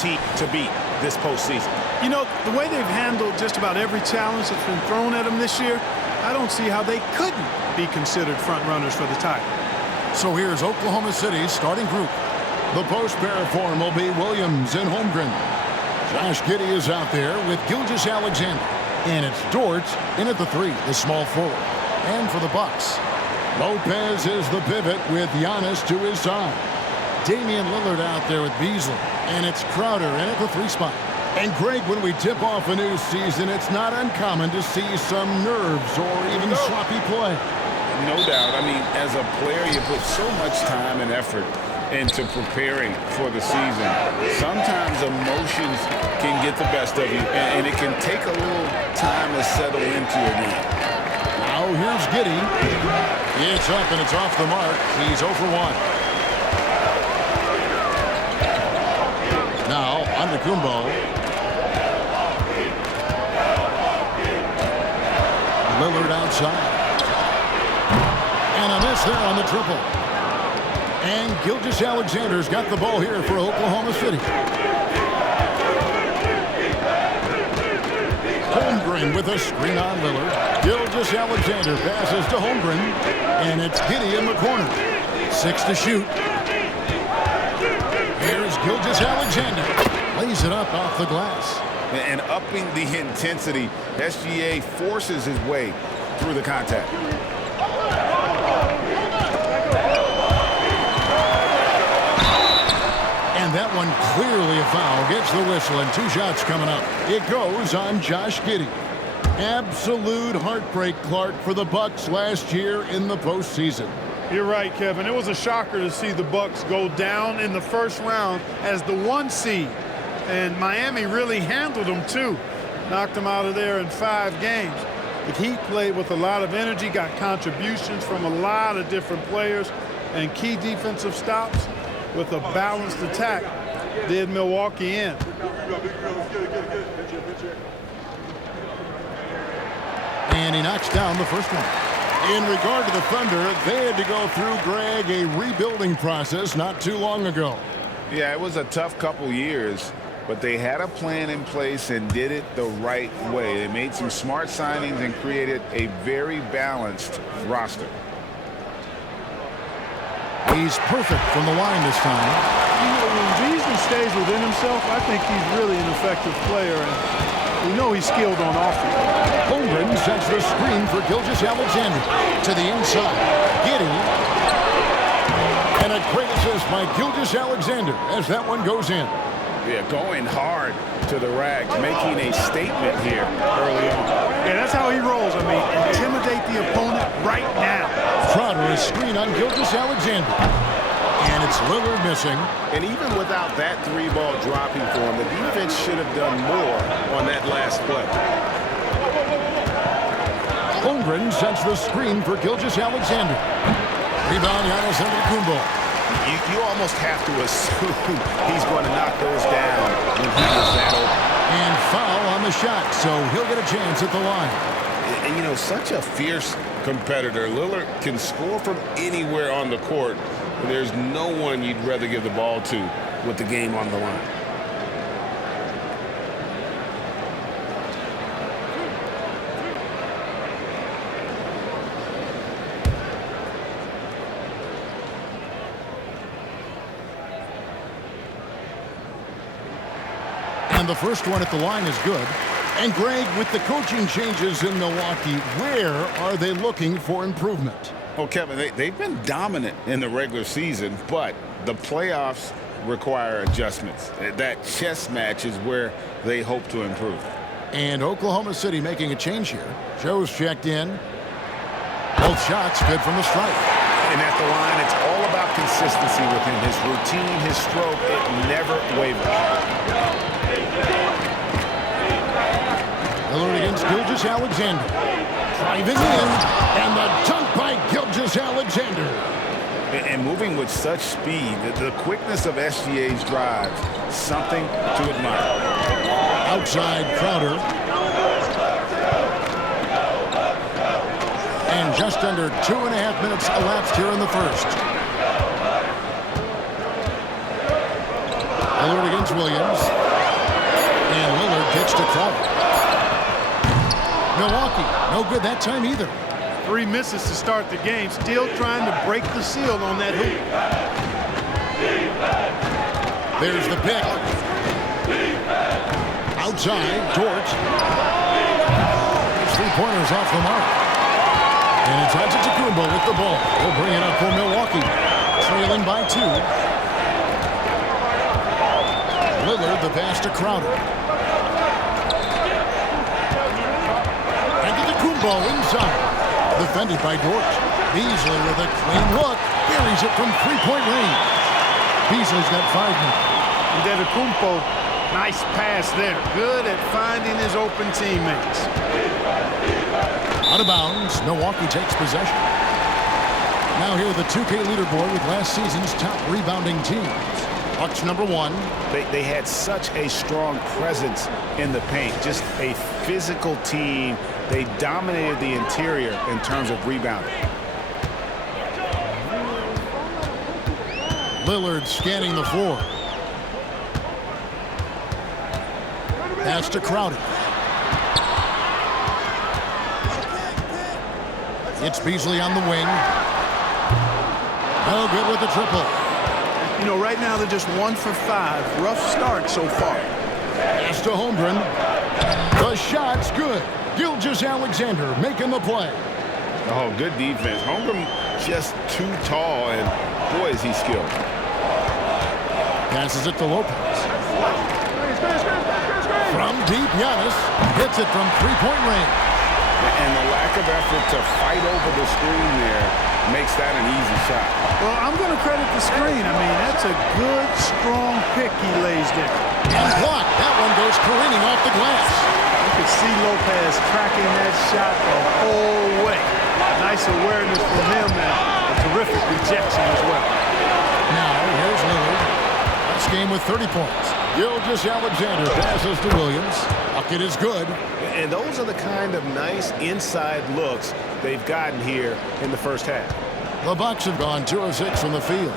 team to beat this postseason. You know, the way they've handled just about every challenge that's been thrown at them this year, I don't see how they couldn't be considered front runners for the title. So here's Oklahoma City's starting group. The post pair form will be Williams and Holmgren. Josh Giddey is out there with Gilgeous-Alexander. And it's Dort in at the 3, the small forward. And for the Bucks, Lopez is the pivot with Giannis to his side. Damian Lillard out there with Beasley. And it's Crowder in at the 3 spot. And Greg, when we tip off a new season, it's not uncommon to see some nerves or even sloppy play. No doubt. I mean, as a player, you put so much time and effort into preparing for the season. Sometimes emotions can get the best of you, and it can take a little time to settle into your game. Now here's Giddey. It's up and it's off the mark. He's 0 for 1. Now Antetokounmpo. Lillard outside. And a miss there on the triple. And Gilgeous-Alexander's got the ball here for Oklahoma City. Holmgren with a screen on Lillard. Gilgeous-Alexander passes to Holmgren. And it's Giddey in the corner. 6 to shoot. Here's Gilgeous-Alexander. Lays it up off the glass. And upping the intensity, SGA forces his way through the contact. And that one clearly a foul. Gets the whistle and 2 shots coming up. It goes on Josh Giddey. Absolute heartbreak, Clark, for the Bucks last year in the postseason. You're right, Kevin. It was a shocker to see the Bucks go down in the first round as the 1 seed. And Miami really handled them, too. Knocked them out of there in 5 games. The Heat played with a lot of energy, got contributions from a lot of different players, and key defensive stops with a balanced attack did Milwaukee in. And he knocks down the first one. In regard to the Thunder, they had to go through, Greg, a rebuilding process not too long ago. Yeah, it was a tough couple years, but they had a plan in place and did it the right way. They made some smart signings and created a very balanced roster. He's perfect from the line this time. You know, when Beasley stays within himself, I think he's really an effective player, and we know he's skilled on offense. Holmgren sets the screen for Gilgeous-Alexander to the inside. Giddey. And a great assist by Gilgeous-Alexander as that one goes in. Yeah, going hard to the rack, making a statement here early on. Yeah, that's how he rolls. I mean, intimidate the opponent right now. Crowder is screen on Gilgeous-Alexander. And it's Lillard missing. And even without that 3-ball dropping for him, the defense should have done more on that last play. Holmgren sets the screen for Gilgeous-Alexander. Rebound, Giannis Antetokounmpo. You almost have to assume he's going to knock those down when he is that open. And foul on the shot, so he'll get a chance at the line. And, you know, such a fierce competitor. Lillard can score from anywhere on the court. There's no one you'd rather give the ball to with the game on the line. And the first one at the line is good. And Greg, with the coaching changes in Milwaukee, where are they looking for improvement? Well, Kevin, they've been dominant in the regular season, but the playoffs require adjustments. That chess match is where they hope to improve. And Oklahoma City making a change here. Joe's checked in. Both shots good from the stripe. And at the line, it's all about consistency with him. His routine, his stroke, it never wavers. Lillard against Gilgeous-Alexander. Driving in, and the dunk by Gilgeous-Alexander. And moving with such speed, the quickness of SGA's drives, something to admire. Outside Crowder. And just under 2.5 minutes elapsed here in the first. Lillard against Williams. And Lillard gets to Crowder. Milwaukee, no good that time either. 3 misses to start the game. Still trying to break the seal on that hoop. There's the pick. Outside, Dort. 3-pointers off the mark. And it's Antetokounmpo with the ball. He'll bring it up for Milwaukee. Trailing by 2. Lillard, the pass to Crowder. Antetokounmpo inside. Defended by Dort. Beasley with a clean look. Buries it from 3-point range. Beasley's got 5 now. Antetokounmpo, nice pass there. Good at finding his open teammates. Out of bounds. Milwaukee takes possession. Now here the 2K leaderboard with last season's top rebounding teams. Bucks number 1. They had such a strong presence in the paint. Just a physical team. They dominated the interior in terms of rebounding. Lillard scanning the floor. Pass to Crowder. It's Beasley on the wing. No good with the triple. You know, right now they're just 1 for 5. Rough start so far. Pass to Holmgren. The shot's good. Gilgeous-Alexander making the play. Oh, good defense. Holmgren just too tall, and boy, is he skilled. Passes it to Lopez. From deep, Giannis hits it from 3-point range. And the lack of effort to fight over the screen there makes that an easy shot. Well, I'm going to credit the screen. I mean, that's a good, strong pick he lays there. And blocked. That one goes careening off the glass. You can see Lopez tracking that shot the whole way. Nice awareness from him and a terrific rejection as well. Now, here's Lillard. This game with 30 points. Gilgeous-Alexander passes to Williams. Bucket is good. And those are the kind of nice inside looks they've gotten here in the first half. The Bucks have gone 2 of 6 from the field.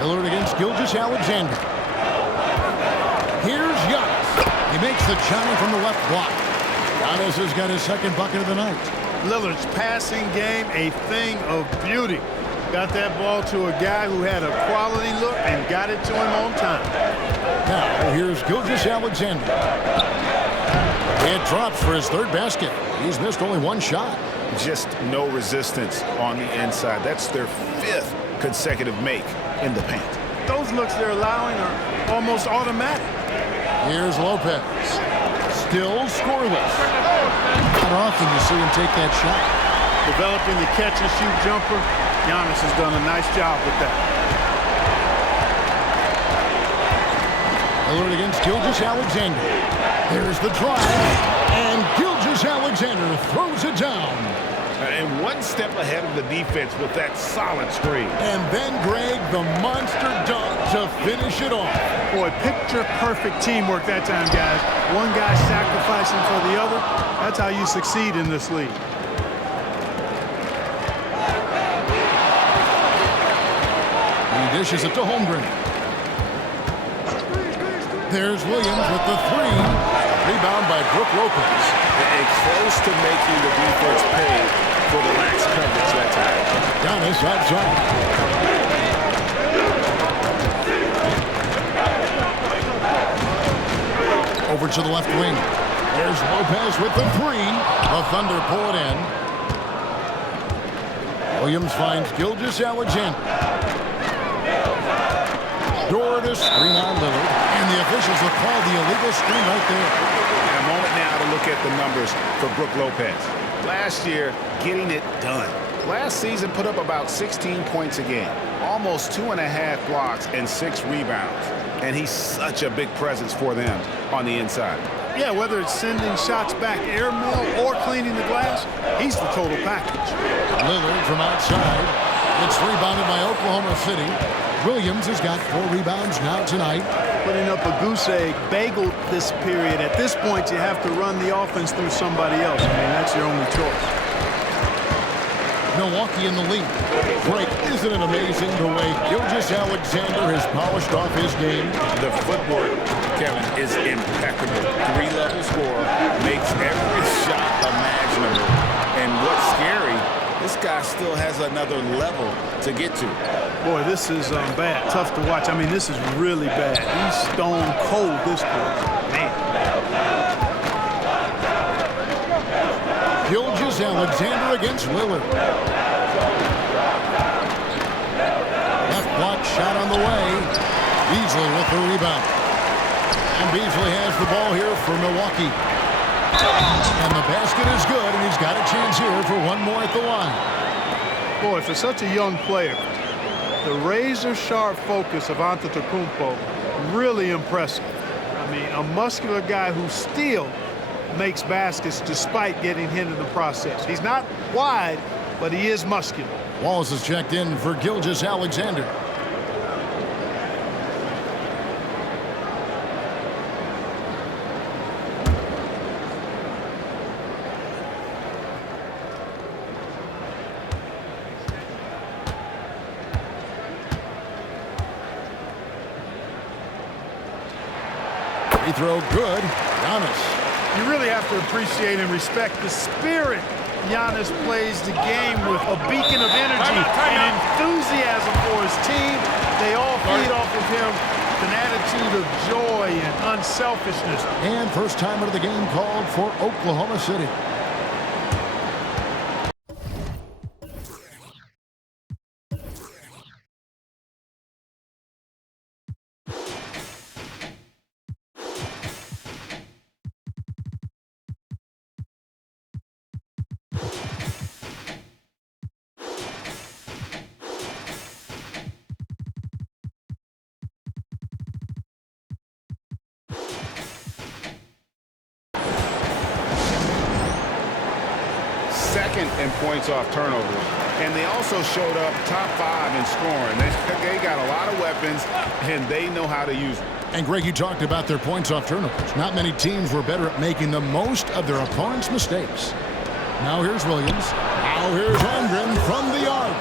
Lillard against Gilgeous-Alexander. Here's Giannis. He makes the challenge from the left block. Giannis has got his second bucket of the night. Lillard's passing game, a thing of beauty. Got that ball to a guy who had a quality look and got it to him on time. Now, here's Gilgeous-Alexander. It drops for his 3rd basket. He's missed only 1 shot. Just no resistance on the inside. That's their 5th consecutive make in the paint. Those looks they're allowing are almost automatic. Here's Lopez. Still scoreless. Not often you see him take that shot. Developing the catch-and-shoot jumper. Giannis has done a nice job with that. Lillard against Gilgeous-Alexander. There's the drive. And Gilgeous-Alexander throws it down. And 1 step ahead of the defense with that solid screen. And then Greg, the monster dunk to finish it off. Boy, picture-perfect teamwork that time, guys. One guy sacrificing for the other. That's how you succeed in this league. He dishes it to Holmgren. There's Williams with the 3. Rebound by Brook Lopez. And close to making the defense pay for the lax coverage that time. Giannis outside. Over to the left wing. There's Lopez with the 3. The Thunder pull it in. Williams finds Gilgeous-Alexander. Door to screen on Lillard. And the officials have called the illegal screen right there. And a moment now to look at the numbers for Brook Lopez. Last year, getting it done. Last season put up about 16 points a game. Almost 2.5 blocks and 6 rebounds. And he's such a big presence for them on the inside. Yeah, whether it's sending shots back airmail or cleaning the glass, he's the total package. Lillard from outside. It's rebounded by Oklahoma City. Williams has got 4 rebounds now tonight. Putting up a goose egg bagel this period. At this point, you have to run the offense through somebody else. I mean, that's your only choice. Milwaukee in the lead. Greg, isn't it amazing the way Gilgeous-Alexander has polished off his game? The footwork, Kevin, is impeccable. Three-level scorer, makes every shot imaginable. And what's scary, this guy still has another level to get to. Boy, this is bad. Tough to watch. I mean, this is really bad. He's stone cold this quarter. Man. Gilgeous-Alexander against Lillard. Left block shot on the way. Beasley with the rebound. And Beasley has the ball here for Milwaukee. And the basket is good, and he's got a chance here for one more at the line. Boy, for such a young player, the razor-sharp focus of Antetokounmpo, really impressive. I mean, a muscular guy who still makes baskets despite getting hit in the process. He's not wide, but he is muscular. Wallace is checked in for Gilgeous-Alexander. Free throw good. Giannis. You really have to appreciate and respect the spirit Giannis plays the game with. A beacon of energy and enthusiasm for his team. They all feed off of him. An attitude of joy and unselfishness. And first timer of the game called for Oklahoma City. Second in points off turnovers, and they also showed up top 5 in scoring. They got a lot of weapons, and they know how to use them. And Greg, you talked about their points off turnovers. Not many teams were better at making the most of their opponent's mistakes. Now here's Williams. Now here's Holmgren from the arc.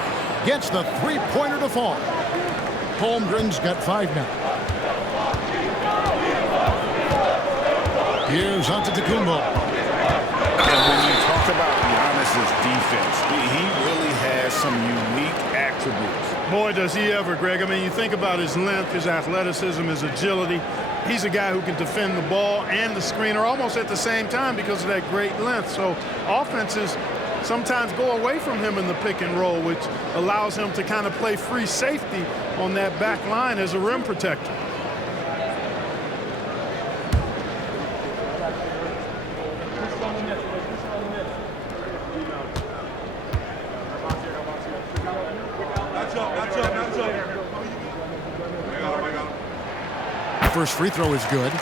Gets the three-pointer to fall. Holmgren's got 5 now. Here's Antetokounmpo. And when you talk about Giannis's defense, he really has some unique attributes. Boy, does he ever, Greg. I mean, you think about his length, his athleticism, his agility. He's a guy who can defend the ball and the screener almost at the same time because of that great length. So offenses sometimes go away from him in the pick and roll, which allows him to kind of play free safety on that back line as a rim protector. First free throw is good.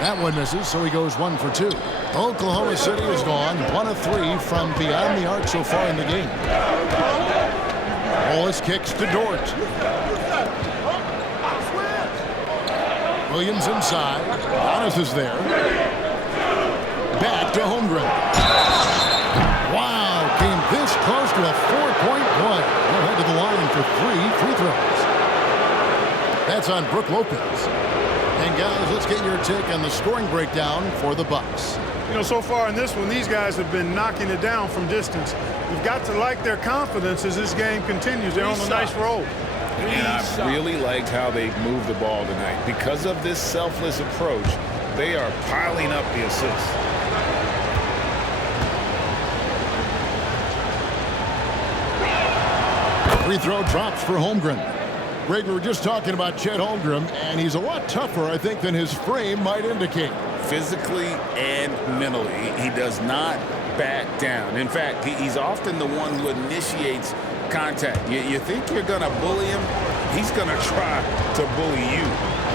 That one misses, so he goes 1 for 2. Oklahoma City has gone 1 of 3 from beyond the arc so far in the game. Wallace kicks to Dort. Williams inside. Giannis is there. Back to Holmgren. Wow, came this close to a 4-point play. They'll head to the line for 3 free throws. That's on Brook Lopez. And guys, let's get your take on the scoring breakdown for the Bucks. You know, so far in this one, these guys have been knocking it down from distance. You've got to like their confidence as this game continues. They're on a nice roll. And I really liked how they moved the ball tonight. Because of this selfless approach, they are piling up the assists. Free throw drops for Holmgren. Greg, we were just talking about Chet Holmgren, and he's a lot tougher, I think, than his frame might indicate. Physically and mentally, he does not back down. In fact, he's often the one who initiates contact. You think you're going to bully him? He's going to try to bully you.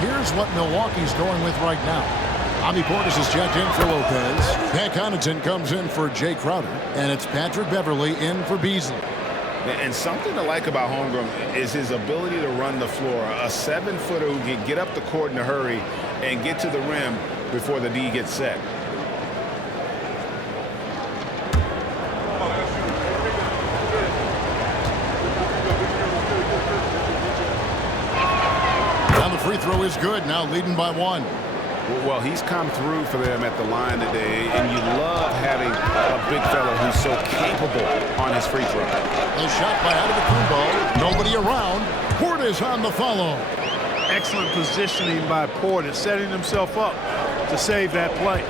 Here's what Milwaukee's going with right now. Bobby Portis is checked in for Lopez. Pat Connaughton comes in for Jay Crowder. And it's Patrick Beverly in for Beasley. And something to like about Holmgren is his ability to run the floor. A 7-footer who can get up the court in a hurry and get to the rim before the D gets set. Now the free throw is good. Now leading by 1. Well, he's come through for them at the line today, and you love having a big fella who's so capable on his free throw. The shot by Antetokounmpo. Nobody around. Portis on the follow. Excellent positioning by Portis, setting himself up to save that play.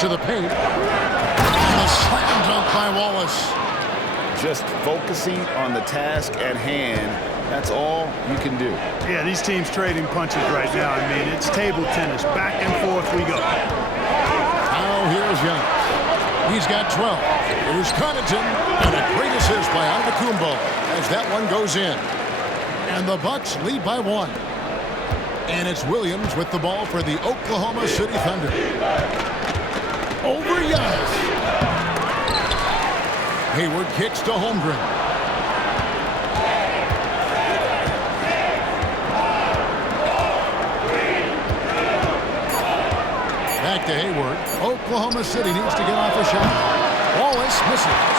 To the paint. And the slam dunk by Wallace. Just focusing on the task at hand. That's all you can do. Yeah, these teams trading punches right now. I mean, it's table tennis. Back and forth we go. Now here's Giannis. He's got 12. Here's Connaughton. And a great assist by Antetokounmpo as that one goes in. And the Bucks lead by 1. And it's Williams with the ball for the Oklahoma City Thunder. Over Giannis. Hayward kicks to Holmgren. Back to Hayward. Oklahoma City needs to get off a shot. Wallace misses.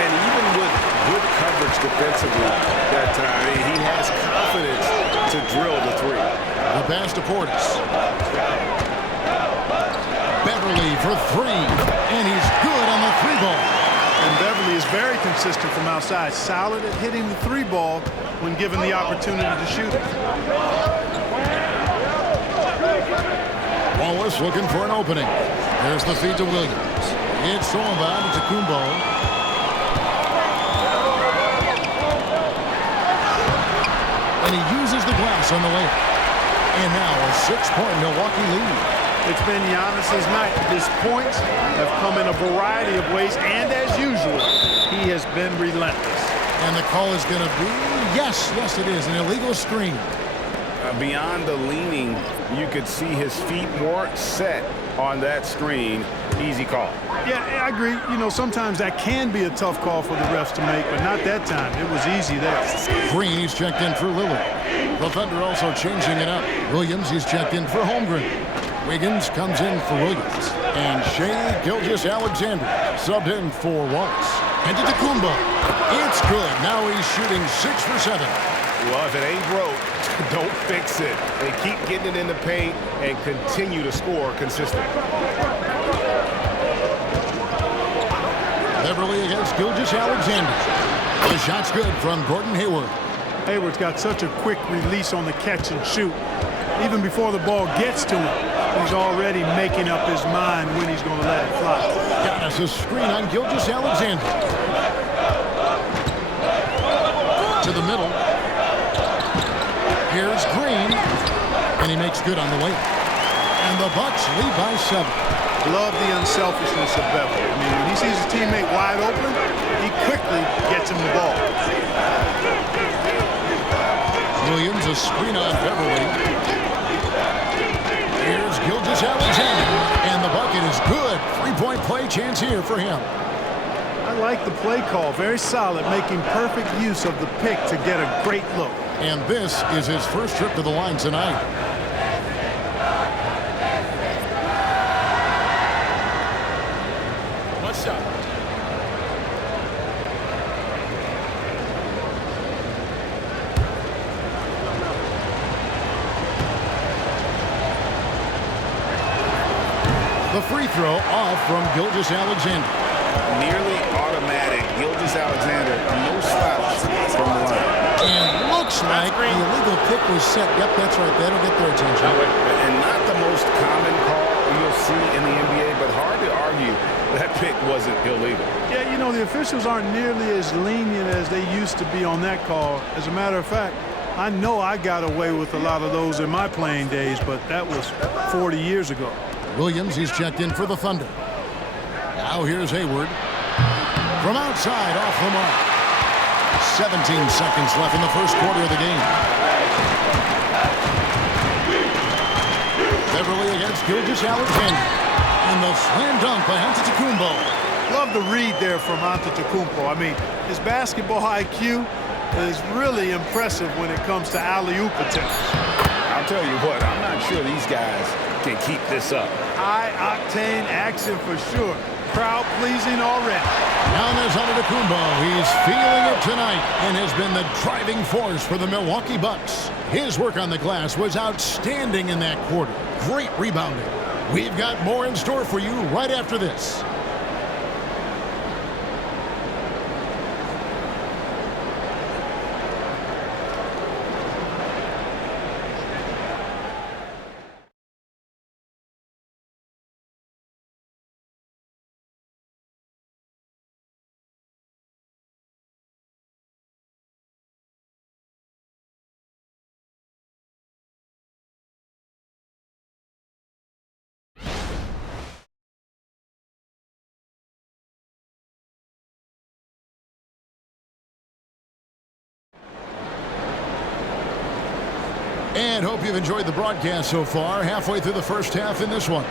And even with good coverage defensively that time, he has confidence to drill the three. The pass to Portis. Beverly for 3. And he's good on the 3-ball. And Beverly is very consistent from outside. Solid at hitting the 3-ball when given the opportunity to shoot it. Wallace looking for an opening. There's the feed to Williams. It's Solomon to Kumbo. And he uses the glass on the layup. And now a 6-point Milwaukee lead. It's been Giannis's night. His points have come in a variety of ways, and as usual, he has been relentless. And the call is going to be, yes, it is, an illegal screen. Beyond the leaning, you could see his feet more set on that screen. Easy call. Yeah, I agree. You know, sometimes that can be a tough call for the refs to make, but not that time. It was easy there. Green, he's checked in for Lillard. The Thunder also changing it up. Williams, he's checked in for Holmgren. Wiggins comes in for Williams. And Shai Gilgeous-Alexander subbed in for Wallace. And to Antetokounmpo. It's good. Now he's shooting 6 for 7. Well, if it ain't broke, don't fix it. They keep getting it in the paint and continue to score consistently. Beverly against Gilgeous-Alexander. The shot's good from Gordon Hayward. Hayward's got such a quick release on the catch and shoot. Even before the ball gets to him, he's already making up his mind when he's going to let it fly. Giannis a screen on Gilgeous-Alexander. To the middle. Here's Green. And he makes good on the layup. And the Bucks lead by 7. Love the unselfishness of Beverly. I mean, when he sees his teammate wide open, he quickly gets him the ball. Williams a screen on Beverly. Here's Gilgeous-Alexander. And the bucket is good. 3-point play chance here for him. I like the play call. Very solid, making perfect use of the pick to get a great look. And this is his first trip to the line tonight. One shot. The free throw off from Gilgeous-Alexander. Nearly automatic. Gilgeous-Alexander, no slouch from the line. And looks like the illegal kick was set. Yep, that's right. That'll get their attention. And not the most common call you'll see in the NBA, but hard to argue that pick wasn't illegal. Yeah, you know, the officials aren't nearly as lenient as they used to be on that call. As a matter of fact, I know I got away with a lot of those in my playing days, but that was 40 years ago. Williams, he's checked in for the Thunder. Now here's Hayward. From outside, off the mark. 17 seconds left in the first quarter of the game. Beverly against Gilgeous-Alexander. And the slam dunk by Antetokounmpo. Love the read there from Antetokounmpo. I mean, his basketball IQ is really impressive when it comes to alley-oop attempts. I'll tell you what, I'm not sure these guys can keep this up. High-octane action for sure. Crowd-pleasing already. Now there's Antetokounmpo. He's feeling it tonight and has been the driving force for the Milwaukee Bucks. His work on the glass was outstanding in that quarter. Great rebounding. We've got more in store for you right after this. And hope you've enjoyed the broadcast so far. Halfway through the first half in this one.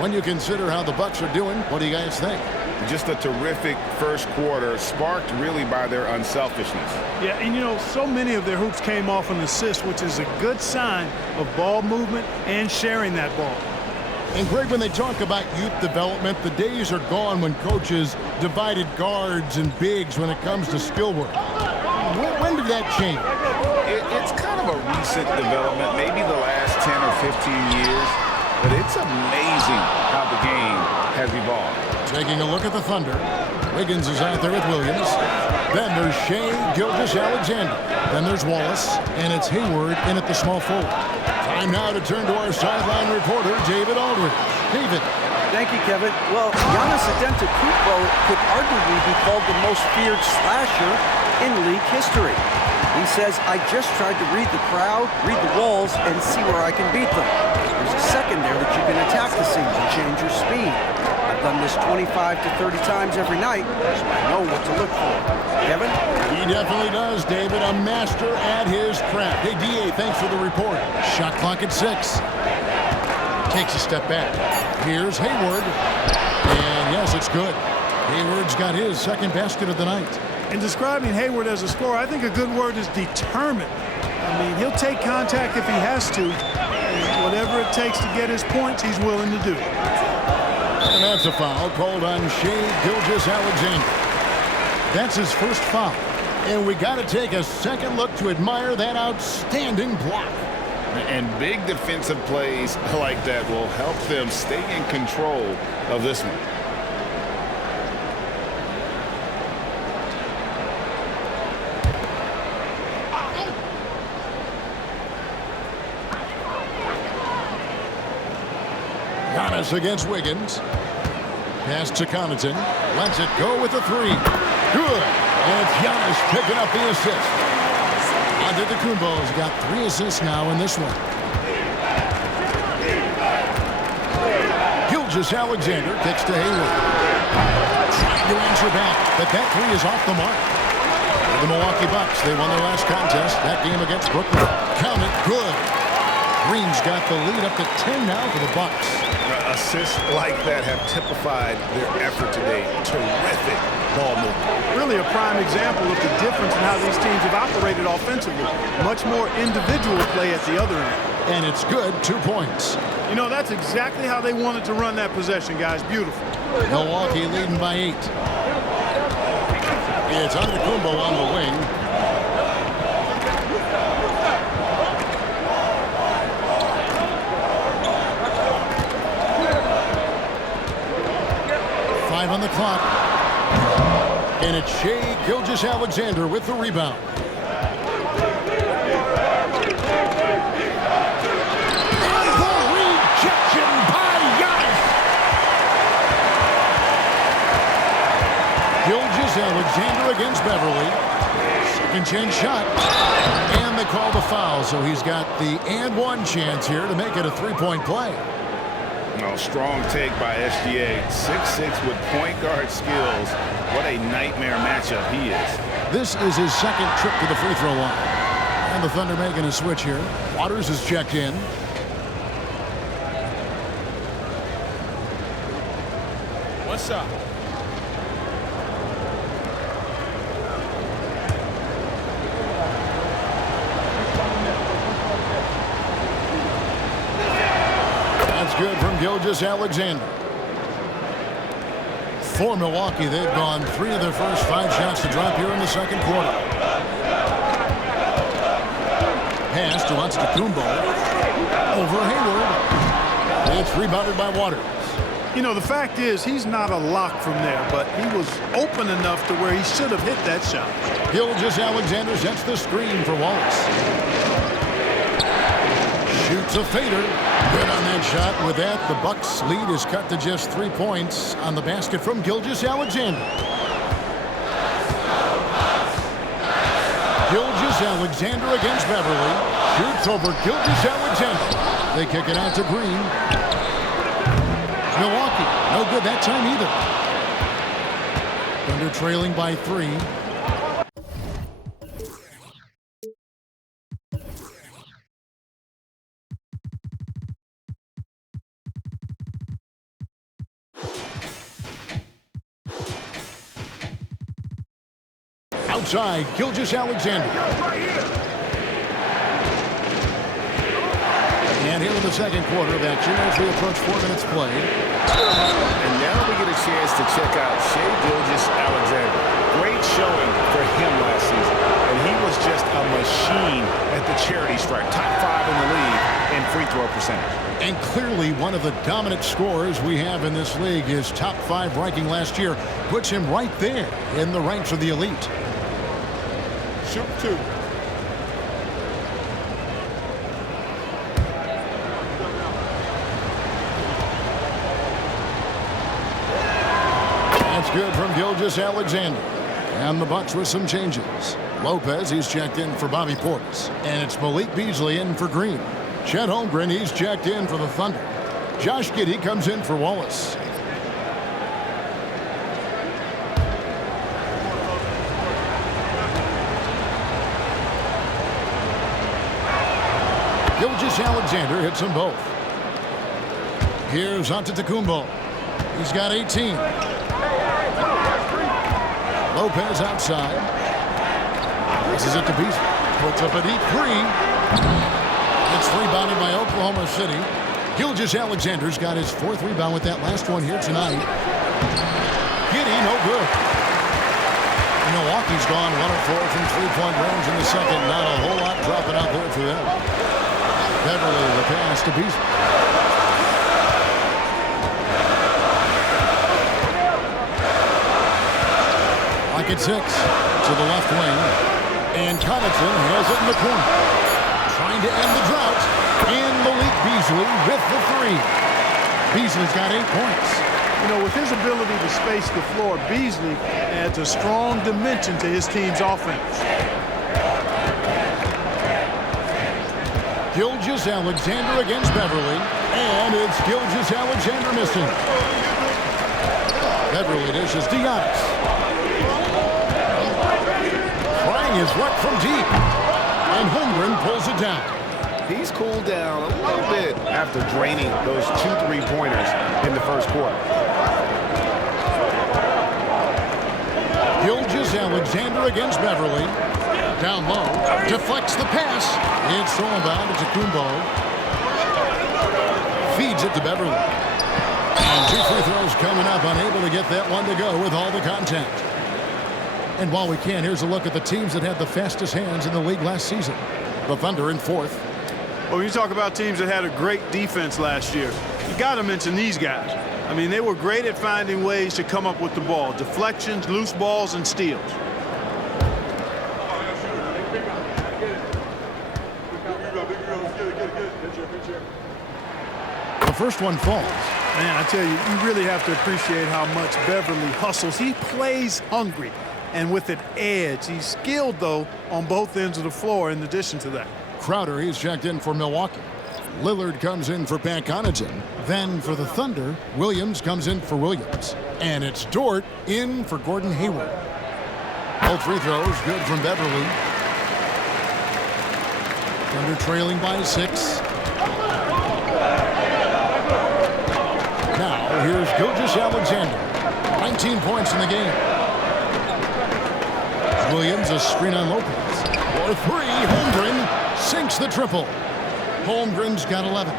When you consider how the Bucks are doing, what do you guys think? Just a terrific first quarter, sparked really by their unselfishness. Yeah, and you know, so many of their hoops came off an assist, which is a good sign of ball movement and sharing that ball. And Greg, when they talk about youth development, the days are gone when coaches divided guards and bigs when it comes to skill work. When did that change? It's kind of a recent development, maybe the last 10 or 15 years, but it's amazing how the game has evolved. Taking a look at the Thunder. Wiggins is out there with Williams. Then there's Shea Gilgeous-Alexander. Then there's Wallace, and it's Hayward in at the small forward. Time now to turn to our sideline reporter, David Aldridge. David. Thank you, Kevin. Well, Giannis Antetokounmpo could arguably be called the most feared slasher in league history. He says, I just tried to read the crowd, read the walls, and see where I can beat them. There's a second there that you can attack the seams and change your speed. I've done this 25 to 30 times every night, so I know what to look for. Kevin? He definitely does, David. A master at his craft. Hey, D.A., thanks for the report. Shot clock at 6. Takes a step back. Here's Hayward. And yes, it's good. Hayward's got his second basket of the night. In describing Hayward as a scorer, I think a good word is determined. I mean, he'll take contact if he has to. And whatever it takes to get his points, he's willing to do. And that's a foul called on Shea Gilgeous-Alexander. That's his first foul. And we got to take a second look to admire that outstanding block. And big defensive plays like that will help them stay in control of this one. Giannis against Wiggins. Pass to Connaughton. Lets it go with the three. Good. And it's Giannis picking up the assist. Antetokounmpo's got 3 assists now in this one. Gilgeous-Alexander kicks to Hayward. Trying to answer back, but that three is off the mark. For the Milwaukee Bucks, they won their last contest, that game against Brooklyn. Count it, good. Green's got the lead up to 10 now for the Bucks. Assists like that have typified their effort today. Terrific ball movement. Really a prime example of the difference in how these teams have operated offensively. Much more individual play at the other end. And it's good, 2 points. You know, that's exactly how they wanted to run that possession, guys. Beautiful. Milwaukee leading by 8. It's Antetokounmpo on the wing. On the clock. And it's Shea Gilgeous-Alexander with the rebound. And the rejection by Giannis. Gilgeous-Alexander against Beverly. Second chance shot. And they call the foul, so he's got the and one chance here to make it a 3-point play. Oh, strong take by SGA. 6'6" with point guard skills. What a nightmare matchup he is. This is his second trip to the free throw line. And the Thunder making a switch here. Waters is checked in. What's up? That's good from Gilgeous-Alexander. For Milwaukee, they've gone 3 of their first 5 shots to drop here in the second quarter. Pass to Antetokounmpo. Over Hayward. It's rebounded by Waters. You know, the fact is he's not a lock from there, but he was open enough to where he should have hit that shot. Gilgeous-Alexander sets the screen for Wallace. Shoots a fader. Good on that shot. With that, the Bucks' lead is cut to just 3 points on the basket from Gilgeous-Alexander. Gilgeous-Alexander against Beverly. Shoots over Gilgeous-Alexander. They kick it out to Green. Milwaukee, no good that time either. Thunder trailing by 3. Outside, Gilgeous-Alexander. And here in the second quarter of action as we approach 4 minutes played. And now we get a chance to check out Shai Gilgeous-Alexander. Great showing for him last season. And he was just a machine at the charity stripe. Top 5 in the league in free throw percentage. And clearly one of the dominant scorers we have in this league. His top 5 ranking last year puts him right there in the ranks of the elite. Shoot 2. That's good from Gilgeous-Alexander. And the Bucks with some changes. Lopez, he's checked in for Bobby Portis. And it's Malik Beasley in for Green. Chet Holmgren, he's checked in for the Thunder. Josh Giddey comes in for Wallace. Gilgeous-Alexander hits them both. Here's Antetokounmpo. He's got 18. Lopez outside. Passes it to Beasley. Puts up a deep 3. It's rebounded by Oklahoma City. Gilgeous-Alexander's got his 4th rebound with that last one here tonight. Giddey, no good. Milwaukee's gone 1 of 4 from 3-point range in the second. Not a whole lot dropping out there for them. Beverly, the pass to Beasley. Like at 6 to the left wing. And Connaughton has it in the corner. Trying to end the drought. And Malik Beasley with the 3. Beasley's got 8 points. You know, with his ability to space the floor, Beasley adds a strong dimension to his team's offense. Gilgeous-Alexander against Beverly. And it's Gilgeous-Alexander missing. Beverly dishes to Giannis. Trying his luck from deep. And Holmgren pulls it down. He's cooled down a little bit after draining those 2 3-pointers in the first quarter. Gilgeous-Alexander against Beverly. Down low. Deflects the pass. It's thrown down to Antetokounmpo. Feeds it to Beverly. And 2 free throws coming up. Unable to get that one to go with all the contact. And while we can, here's a look at the teams that had the fastest hands in the league last season. The Thunder in 4th. Well, when you talk about teams that had a great defense last year, you got to mention these guys. I mean, they were great at finding ways to come up with the ball. Deflections, loose balls, and steals. The first one falls. Man, I tell you, you really have to appreciate how much Beverly hustles. He plays hungry and with an edge. He's skilled, though, on both ends of the floor in addition to that. Crowder, he's checked in for Milwaukee. Lillard comes in for Pat Connaughton. Then for the Thunder, Williams comes in for Williams. And it's Dort in for Gordon Hayward. Both free throws good from Beverly. Thunder trailing by 6. Now here's Gilgeous-Alexander. 19 points in the game. Williams a screen on Lopez. For 3, Holmgren sinks the triple. Holmgren's got 11.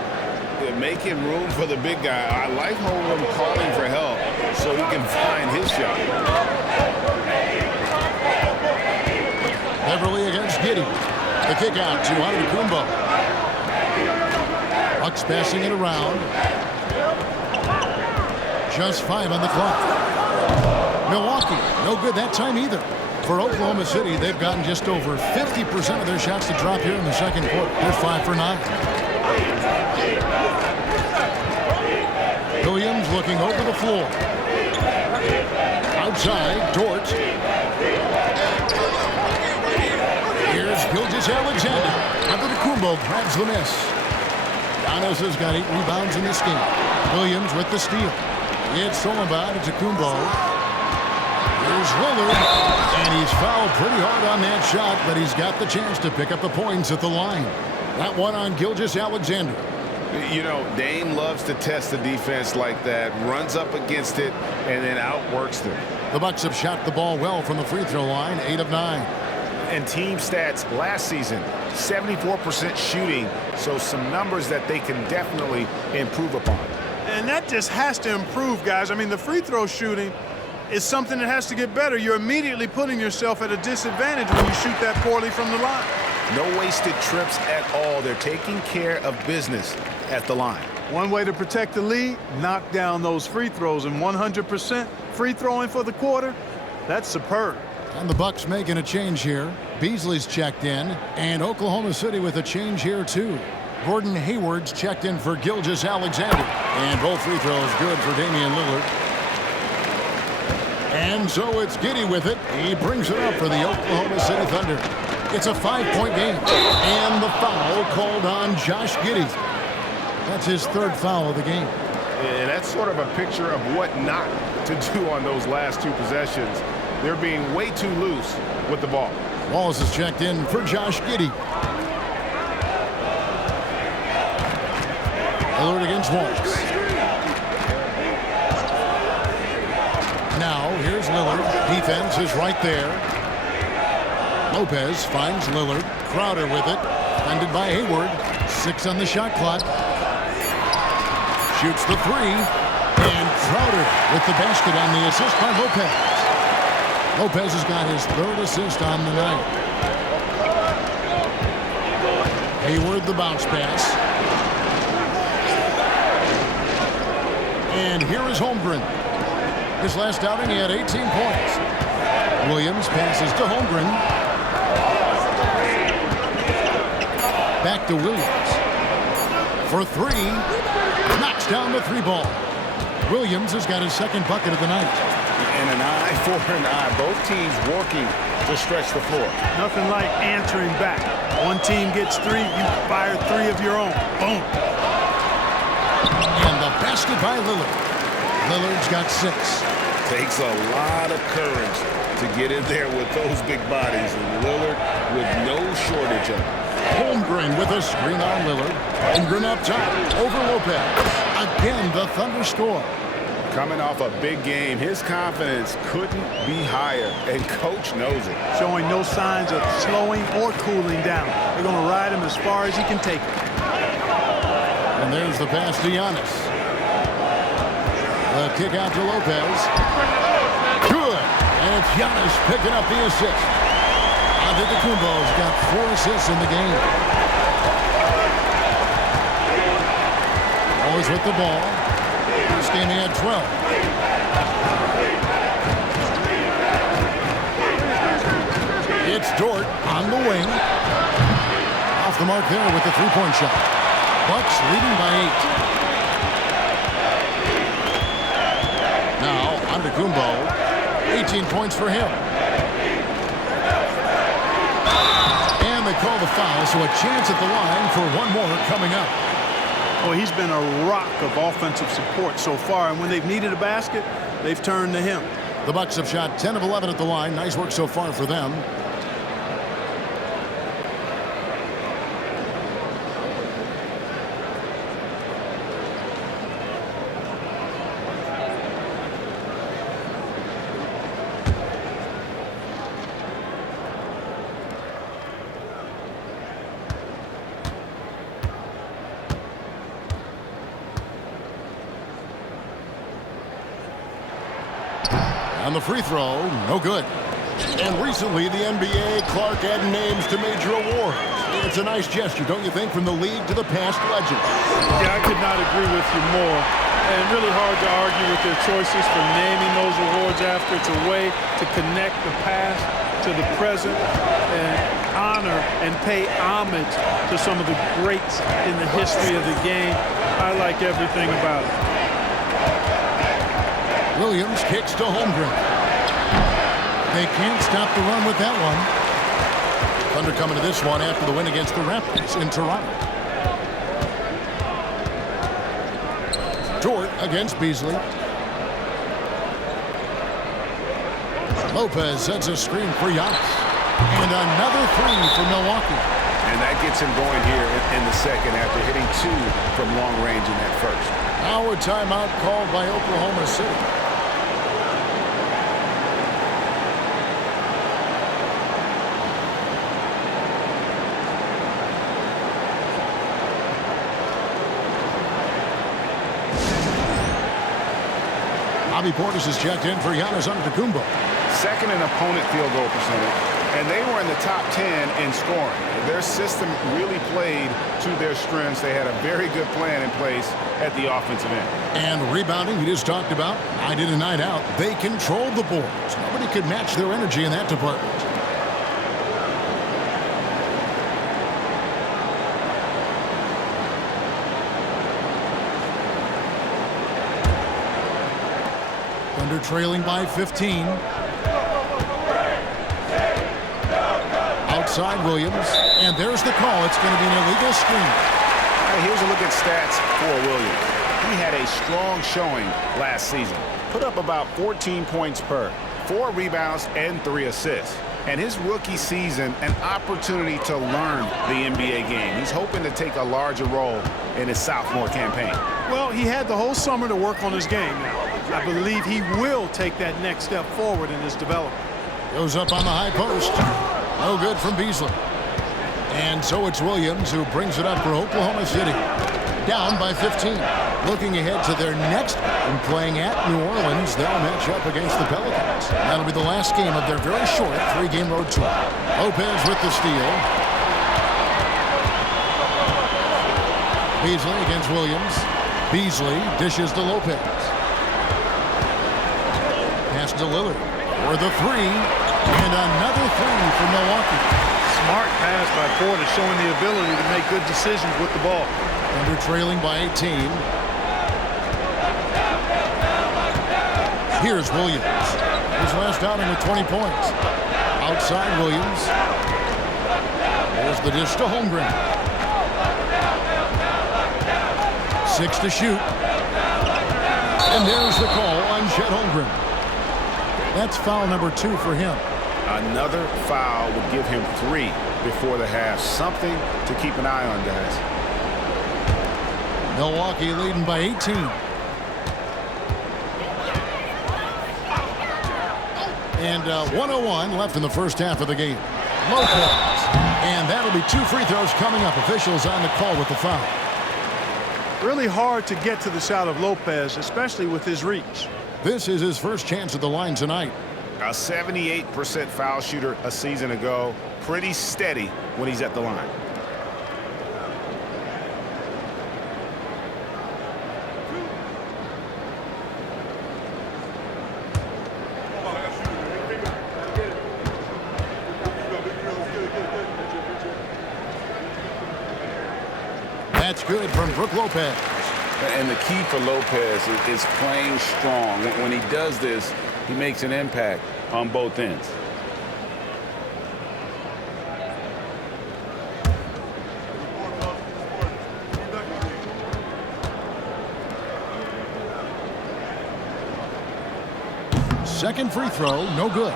They're making room for the big guy. I like Holmgren calling for help so he can find his shot. Beverly against Giddey. The kick out to Antetokounmpo. Bucks passing it around. Just 5 on the clock. Milwaukee, no good that time either. For Oklahoma City, they've gotten just over 50% of their shots to drop here in the second quarter. They're 5 for 9. Williams looking over the floor. Outside, Dort. Here's Gilgeous-Alexander. Antetokounmpo grabs the miss. Giannis has got 8 rebounds in this game. Williams with the steal. It's stolen by Antetokounmpo. Here's Lillard, and he's fouled pretty hard on that shot, but he's got the chance to pick up the points at the line. That one on Gilgeous-Alexander. You know, Dame loves to test the defense like that, runs up against it, and then outworks them. The Bucks have shot the ball well from the free throw line, 8 of 9. And team stats last season, 74% shooting, so some numbers that they can definitely improve upon. And that just has to improve, guys. I mean, the free throw shooting is something that has to get better. You're immediately putting yourself at a disadvantage when you shoot that poorly from the line. No wasted trips at all. They're taking care of business at the line. One way to protect the lead, knock down those free throws, and 100% free throwing for the quarter, that's superb. And the Bucks making a change here. Beasley's checked in, and Oklahoma City with a change here too. Gordon Hayward's checked in for Gilgeous-Alexander. And both free throws good for Damian Lillard. And so it's Giddey with it. He brings it up for the Oklahoma City Thunder. It's a 5-point game. And the foul called on Josh Giddey. That's his 3rd foul of the game. And that's sort of a picture of what not to do on those last 2 possessions. They're being way too loose with the ball. Wallace is checked in for Josh Giddey. Lillard against Wallace. Now, here's Lillard. Defense is right there. Lopez finds Lillard. Crowder with it. Defended by Hayward. 6 on the shot clock. Shoots the 3. And Crowder with the basket on the assist by Lopez. Lopez has got his 3rd assist on the night. Hayward the bounce pass. And here is Holmgren. His last outing, he had 18 points. Williams passes to Holmgren. Back to Williams. For 3. Knocks down the 3 ball. Williams has got his 2nd bucket of the night. And an eye for an eye. Both teams working to stretch the floor. Nothing like answering back. One team gets 3, you fire 3 of your own. Boom. And the basket by Lillard. Lillard's got 6. Takes a lot of courage to get in there with those big bodies, and Lillard with no shortage of it. Holmgren with a screen on Lillard. Holmgren up top over Lopez. Again, the Thunder score. Coming off a big game, his confidence couldn't be higher, and coach knows it. Showing no signs of slowing or cooling down. They're going to ride him as far as he can take it. And there's the pass to Giannis. The kick out to Lopez. Good. And it's Giannis picking up the assist. Antetokounmpo's got 4 assists in the game. Always with the ball. This game he had 12. It's Dort on the wing. Off the mark there with the 3-point shot. Bucks leading by 8. Now, Antetokounmpo, 18 points for him. And they call the foul, so a chance at the line for one more coming up. Well, he's been a rock of offensive support so far, and when they've needed a basket, they've turned to him. The Bucks have shot 10 of 11 at the line. Nice work so far for them. On the free throw, no good. And recently, the NBA, Clark added names to major awards. It's a nice gesture, don't you think, from the league to the past legends? Yeah, I could not agree with you more. And really hard to argue with their choices for naming those awards after. It's a way to connect the past to the present and honor and pay homage to some of the greats in the history of the game. I like everything about it. Williams kicks to Holmgren. They can't stop the run with that one. Thunder coming to this one after the win against the Raptors in Toronto. Dort against Beasley. Lopez sets a screen for Giannis. And another three for Milwaukee. And that gets him going here in the second after hitting 2 from long range in that first. Now a timeout called by Oklahoma City. Bobby Portis is checked in for Giannis Antetokounmpo. Second in opponent field goal percentage, and they were in the top 10 in scoring. Their system really played to their strengths. They had a very good plan in place at the offensive end. And rebounding, we just talked about, night in and night out, they controlled the boards. Nobody could match their energy in that department. Thunder trailing by 15. Outside Williams, and there's the call. It's going to be an illegal screen. All right, here's a look at stats for Williams. He had a strong showing last season. Put up about 14 points per, 4 rebounds, and 3 assists. And his rookie season, an opportunity to learn the NBA game. He's hoping to take a larger role in his sophomore campaign. Well, he had the whole summer to work on his game now. I believe he will take that next step forward in his development. Goes up on the high post. No good from Beasley. And so it's Williams who brings it up for Oklahoma City. Down by 15. Looking ahead to their next game, playing at New Orleans, they'll match up against the Pelicans. That'll be the last game of their very short 3-game road tour. Lopez with the steal. Beasley against Williams. Beasley dishes to Lopez. Pass to Lillard for the 3. And another 3 for Milwaukee. Smart pass by Porter, showing the ability to make good decisions with the ball. Thunder trailing by 18. Here's Williams. His last outing with 20 points. Outside Williams. There's the dish to Holmgren. 6 to shoot. And there's the call on Chet Holmgren. That's foul number 2 for him. Another foul would give him 3 before the half. Something to keep an eye on, guys. Milwaukee leading by 18. And 1:01 left in the first half of the game. Lopez. And that'll be 2 free throws coming up. Officials on the call with the foul. Really hard to get to the shot of Lopez, especially with his reach. This is his first chance at the line tonight. A 78% foul shooter a season ago. Pretty steady when he's at the line. That's good from Brook Lopez. And the key for Lopez is playing strong. When he does this, he makes an impact on both ends. second free throw, no good.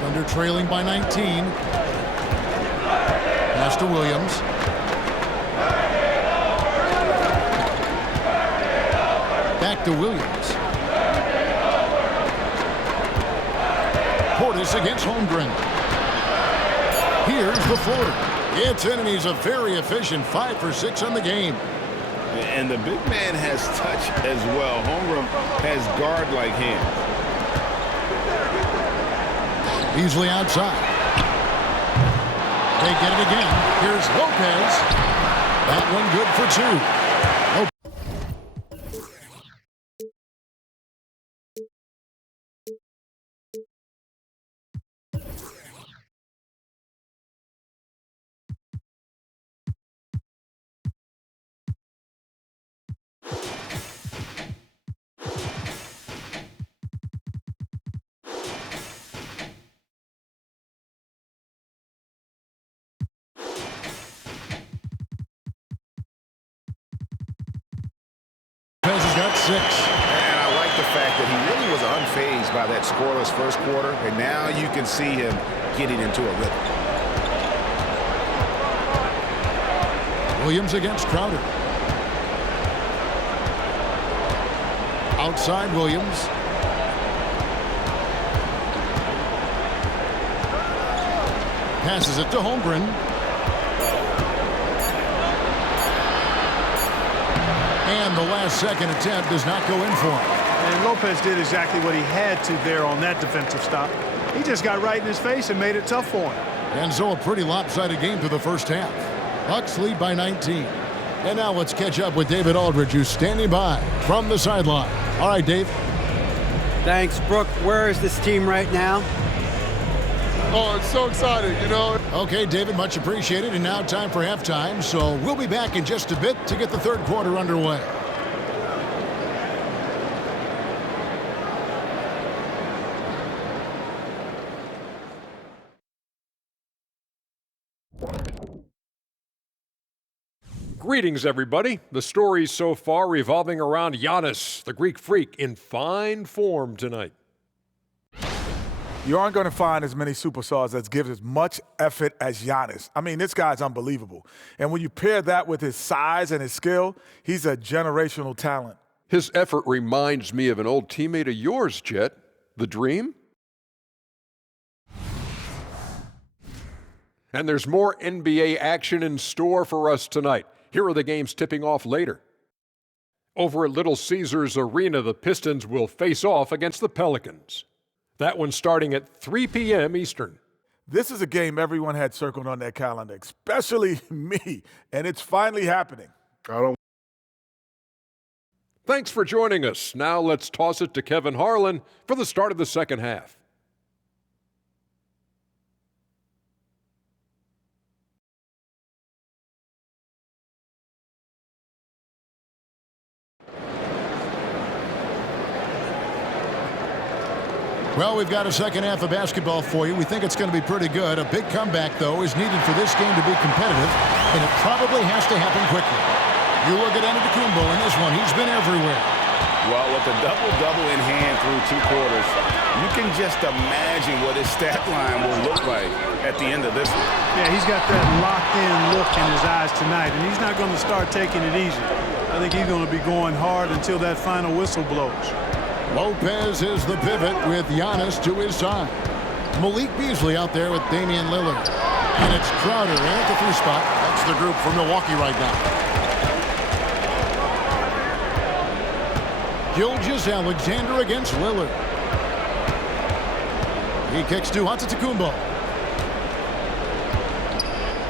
Thunder trailing by 19. Pass to Williams. Back to Williams. Portis against Holmgren. Here's the floater. It's in, and he's a very efficient 5 for 6 on the game. And the big man has touch as well. Holmgren has guard-like hands. Beasley outside. They get it again. Here's Lopez. That one good for 2. Lopez has got 6. And I like the fact that he really was unfazed by that scoreless first quarter, and now you can see him getting into a rhythm. Williams against Crowder. Outside Williams. Passes it to Holmgren. And the last second attempt does not go in for him. And Lopez did exactly what he had to there on that defensive stop. He just got right in his face and made it tough for him. And so a pretty lopsided game through the first half. Bucks lead by 19. And now let's catch up with David Aldridge, who's standing by from the sideline. All right, Dave. Thanks, Brooke. Where is this team right now? Oh, it's so exciting, you know. Okay, David, much appreciated. And now time for halftime. So we'll be back in just a bit to get the third quarter underway. Greetings, everybody. The stories so far revolving around Giannis, the Greek freak, in fine form tonight. You aren't going to find as many superstars that give as much effort as Giannis. I mean, this guy's unbelievable. And when you pair that with his size and his skill, he's a generational talent. His effort reminds me of an old teammate of yours, Jet. The Dream? And there's more NBA action in store for us tonight. Here are the games tipping off later. Over at Little Caesars Arena, the Pistons will face off against the Pelicans. That one's starting at 3 p.m. Eastern. This is a game everyone had circled on their calendar, especially me, and it's finally happening. Thanks for joining us. Now let's toss it to Kevin Harlan for the start of the second half. Well, we've got a second half of basketball for you. We think it's going to be pretty good. A big comeback, though, is needed for this game to be competitive, and it probably has to happen quickly. You look at Antetokounmpo in this one. He's been everywhere. Well, with the double-double in hand through 2 quarters, you can just imagine what his stat line will look like at the end of this one. Yeah, he's got that locked-in look in his eyes tonight, and he's not going to start taking it easy. I think he's going to be going hard until that final whistle blows. Lopez is the pivot with Giannis to his side. Malik Beasley out there with Damian Lillard. And it's Crowder in at the 3 spot. That's the group for Milwaukee right now. Gilgeous-Alexander against Lillard. He kicks to Antetokounmpo.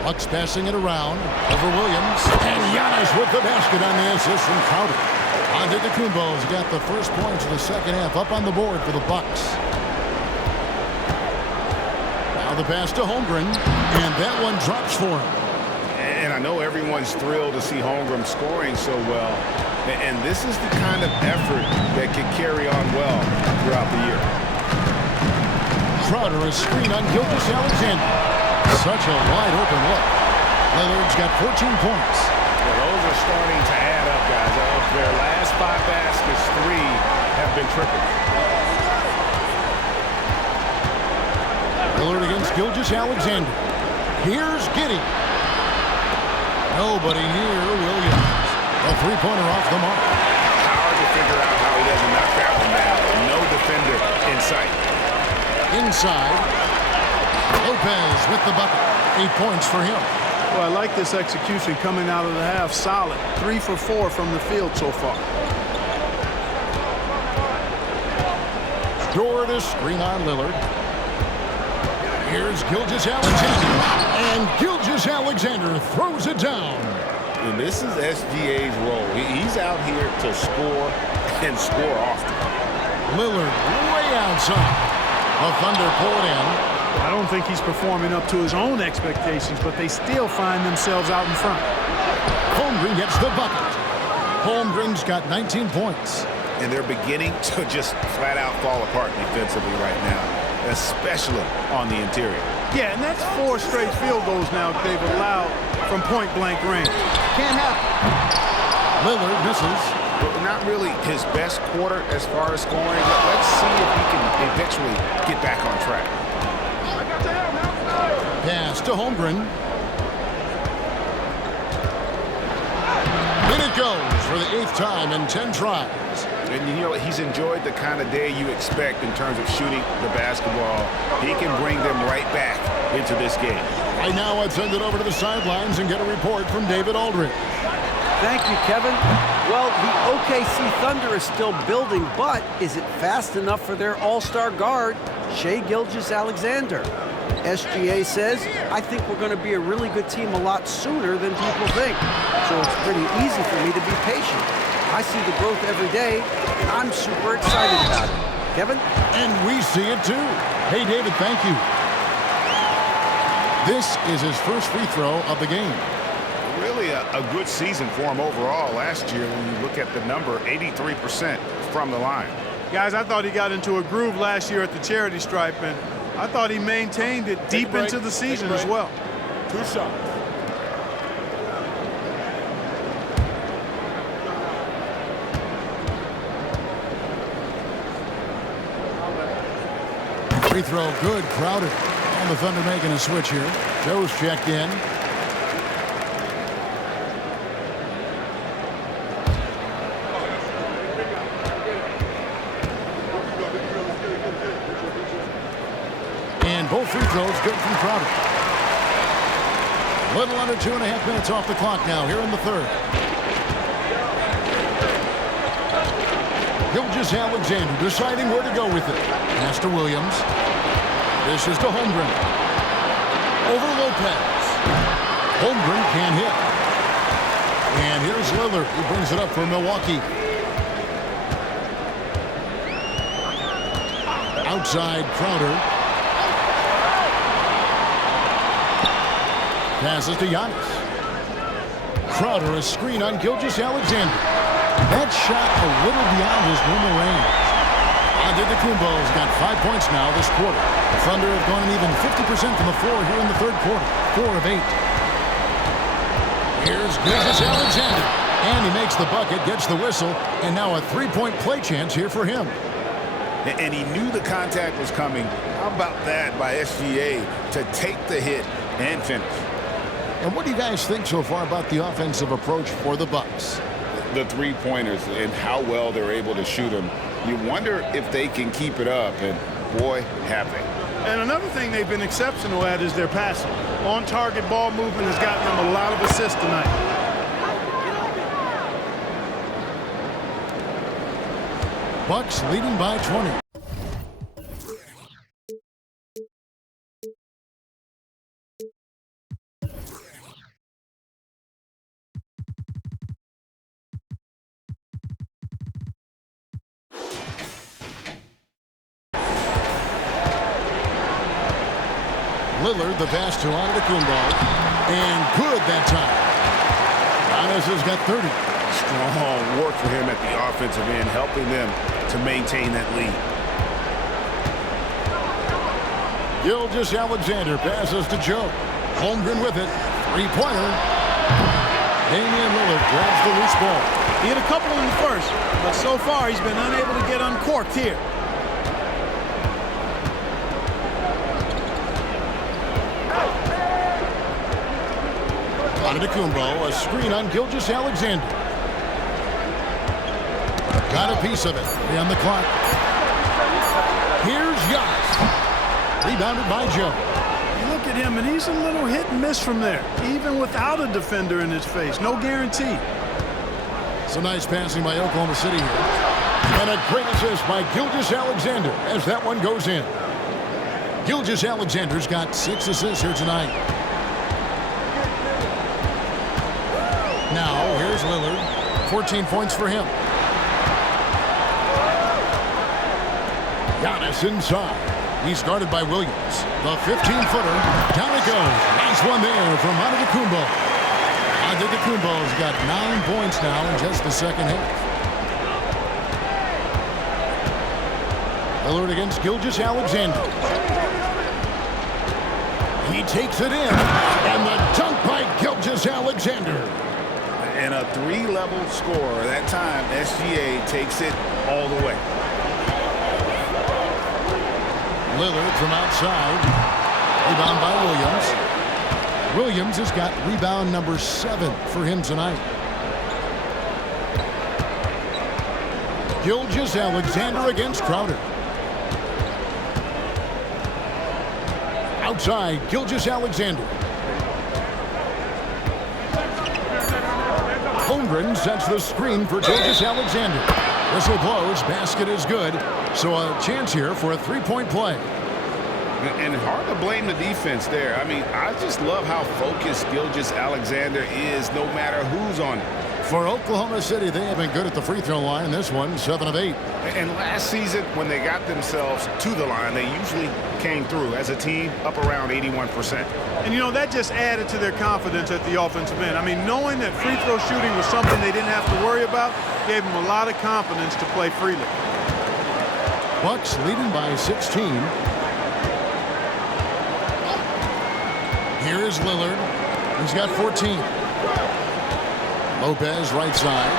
Bucks passing it around over Williams. And Giannis with the basket on the assist from Crowder. Antetokounmpo's got the first points of the second half up on the board for the Bucks. Now the pass to Holmgren, and that one drops for him. And I know everyone's thrilled to see Holmgren scoring so well. And this is the kind of effort that can carry on well throughout the year. Crowder is screen on Gilgeous-Alexander. Such a wide open look. Lillard's got 14 points. Well, those are starting to add up, guys. Of their last 5 baskets, 3 have been triple. Lillard against Gilgeous-Alexander. Here's Giddey. Nobody near Williams. A three-pointer off the mark. Hard to figure out how he doesn't knock that one down. No defender in sight. Inside. Lopez with the bucket. 8 points for him. Well, I like this execution coming out of the half. Solid. 3 for 4 from the field so far. Dort to screen on Lillard. Here's Gilgeous-Alexander. And Gilgeous-Alexander throws it down. And this is SGA's role. He's out here to score and score often. Lillard way outside. The Thunder pull it in. I don't think he's performing up to his own expectations, but they still find themselves out in front. Holmgren gets the bucket. Holmgren's got 19 points. And they're beginning to just flat out fall apart defensively right now, especially on the interior. Yeah, and that's 4 straight field goals now they've allowed from point-blank range. Can't happen. Lillard misses. But not really his best quarter as far as scoring. Let's see if he can eventually get back on track. Pass to Holmgren. In it goes for the 8th time in 10 tries. And you know, he's enjoyed the kind of day you expect in terms of shooting the basketball. He can bring them right back into this game. Right now, I'd send it over to the sidelines and get a report from David Aldridge. Thank you, Kevin. Well, the OKC Thunder is still building, but is it fast enough for their all-star guard, Shai Gilgeous-Alexander? SGA says, I think we're going to be a really good team a lot sooner than people think. So it's pretty easy for me to be patient. I see the growth every day, and I'm super excited about it. Kevin? And we see it too. Hey, David, thank you. This is his first free throw of the game. Really a good season for him overall last year when you look at the number, 83% from the line. Guys, I thought he got into a groove last year at the charity stripe, and I thought he maintained it deep into the season as well. 2 shots. Free throw good, Crowder. And the Thunder making a switch here. Joe's checked in. And both free throws good from Crowder. A little under 2.5 minutes off the clock now here in the third. Gilgeous-Alexander deciding where to go with it. Pass to Williams. This is to Holmgren. Over Lopez. Holmgren can't hit. And here's Lillard. He brings it up for Milwaukee. Outside Crowder. Passes to Giannis. Crowder, a screen on Gilgeous-Alexander. That shot a little beyond his normal range. Antetokounmpo's got 5 points now this quarter. The Thunder have gone an even 50% from the floor here in the third quarter. 4 of 8. Here's Gilgeous-Alexander. And he makes the bucket, gets the whistle, and now a 3-point play chance here for him. And he knew the contact was coming. How about that by SGA to take the hit and finish? And what do you guys think so far about the offensive approach for the Bucks? The three-pointers and how well they're able to shoot them. You wonder if they can keep it up, and boy, have they. And another thing they've been exceptional at is their passing. On-target ball movement has gotten them a lot of assists tonight. Bucks leading by 20. Lillard, the pass to Antetokounmpo, and good that time. Giannis has got 30. Strong work for him at the offensive end, helping them to maintain that lead. Gilgeous-Alexander passes to Joe. Holmgren with it. Three-pointer. Damian Lillard grabs the loose ball. He hit a couple in the first, but so far he's been unable to get uncorked here. Antetokounmpo, a screen on Gilgeous-Alexander. Got a piece of it. Be on the clock. Here's Giannis. Rebounded by Joe. You look at him, and he's a little hit and miss from there, even without a defender in his face. No guarantee. Some nice passing by Oklahoma City here. And a great assist by Gilgeous-Alexander as that one goes in. Gilgeous-Alexander's got 6 assists here tonight. Now, here's Lillard. 14 points for him. Giannis inside. He's guarded by Williams. The 15-footer. Down it goes. Nice one there from Antetokounmpo. Antetokounmpo's got 9 points now in just the second half. Lillard against Gilgeous-Alexander. He takes it in. And the dunk by Gilgeous-Alexander. And a 3-level scorer. That time, SGA takes it all the way. Lillard from outside. Rebound by Williams. Williams has got rebound number 7 for him tonight. Gilgeous-Alexander against Crowder. Outside, Gilgeous-Alexander. Holmgren sets the screen for Gilgeous-Alexander. Whistle blows, basket is good. So a chance here for a 3-point play. And hard to blame the defense there. I mean, I just love how focused Gilgeous-Alexander is no matter who's on it. For Oklahoma City, they have been good at the free throw line. This one, 7 of 8. And last season, when they got themselves to the line, they usually came through as a team up around 81%. And, you know, that just added to their confidence at the offensive end. I mean, knowing that free throw shooting was something they didn't have to worry about gave them a lot of confidence to play freely. Bucks leading by 16. Here is Lillard. He's got 14. Lopez right side.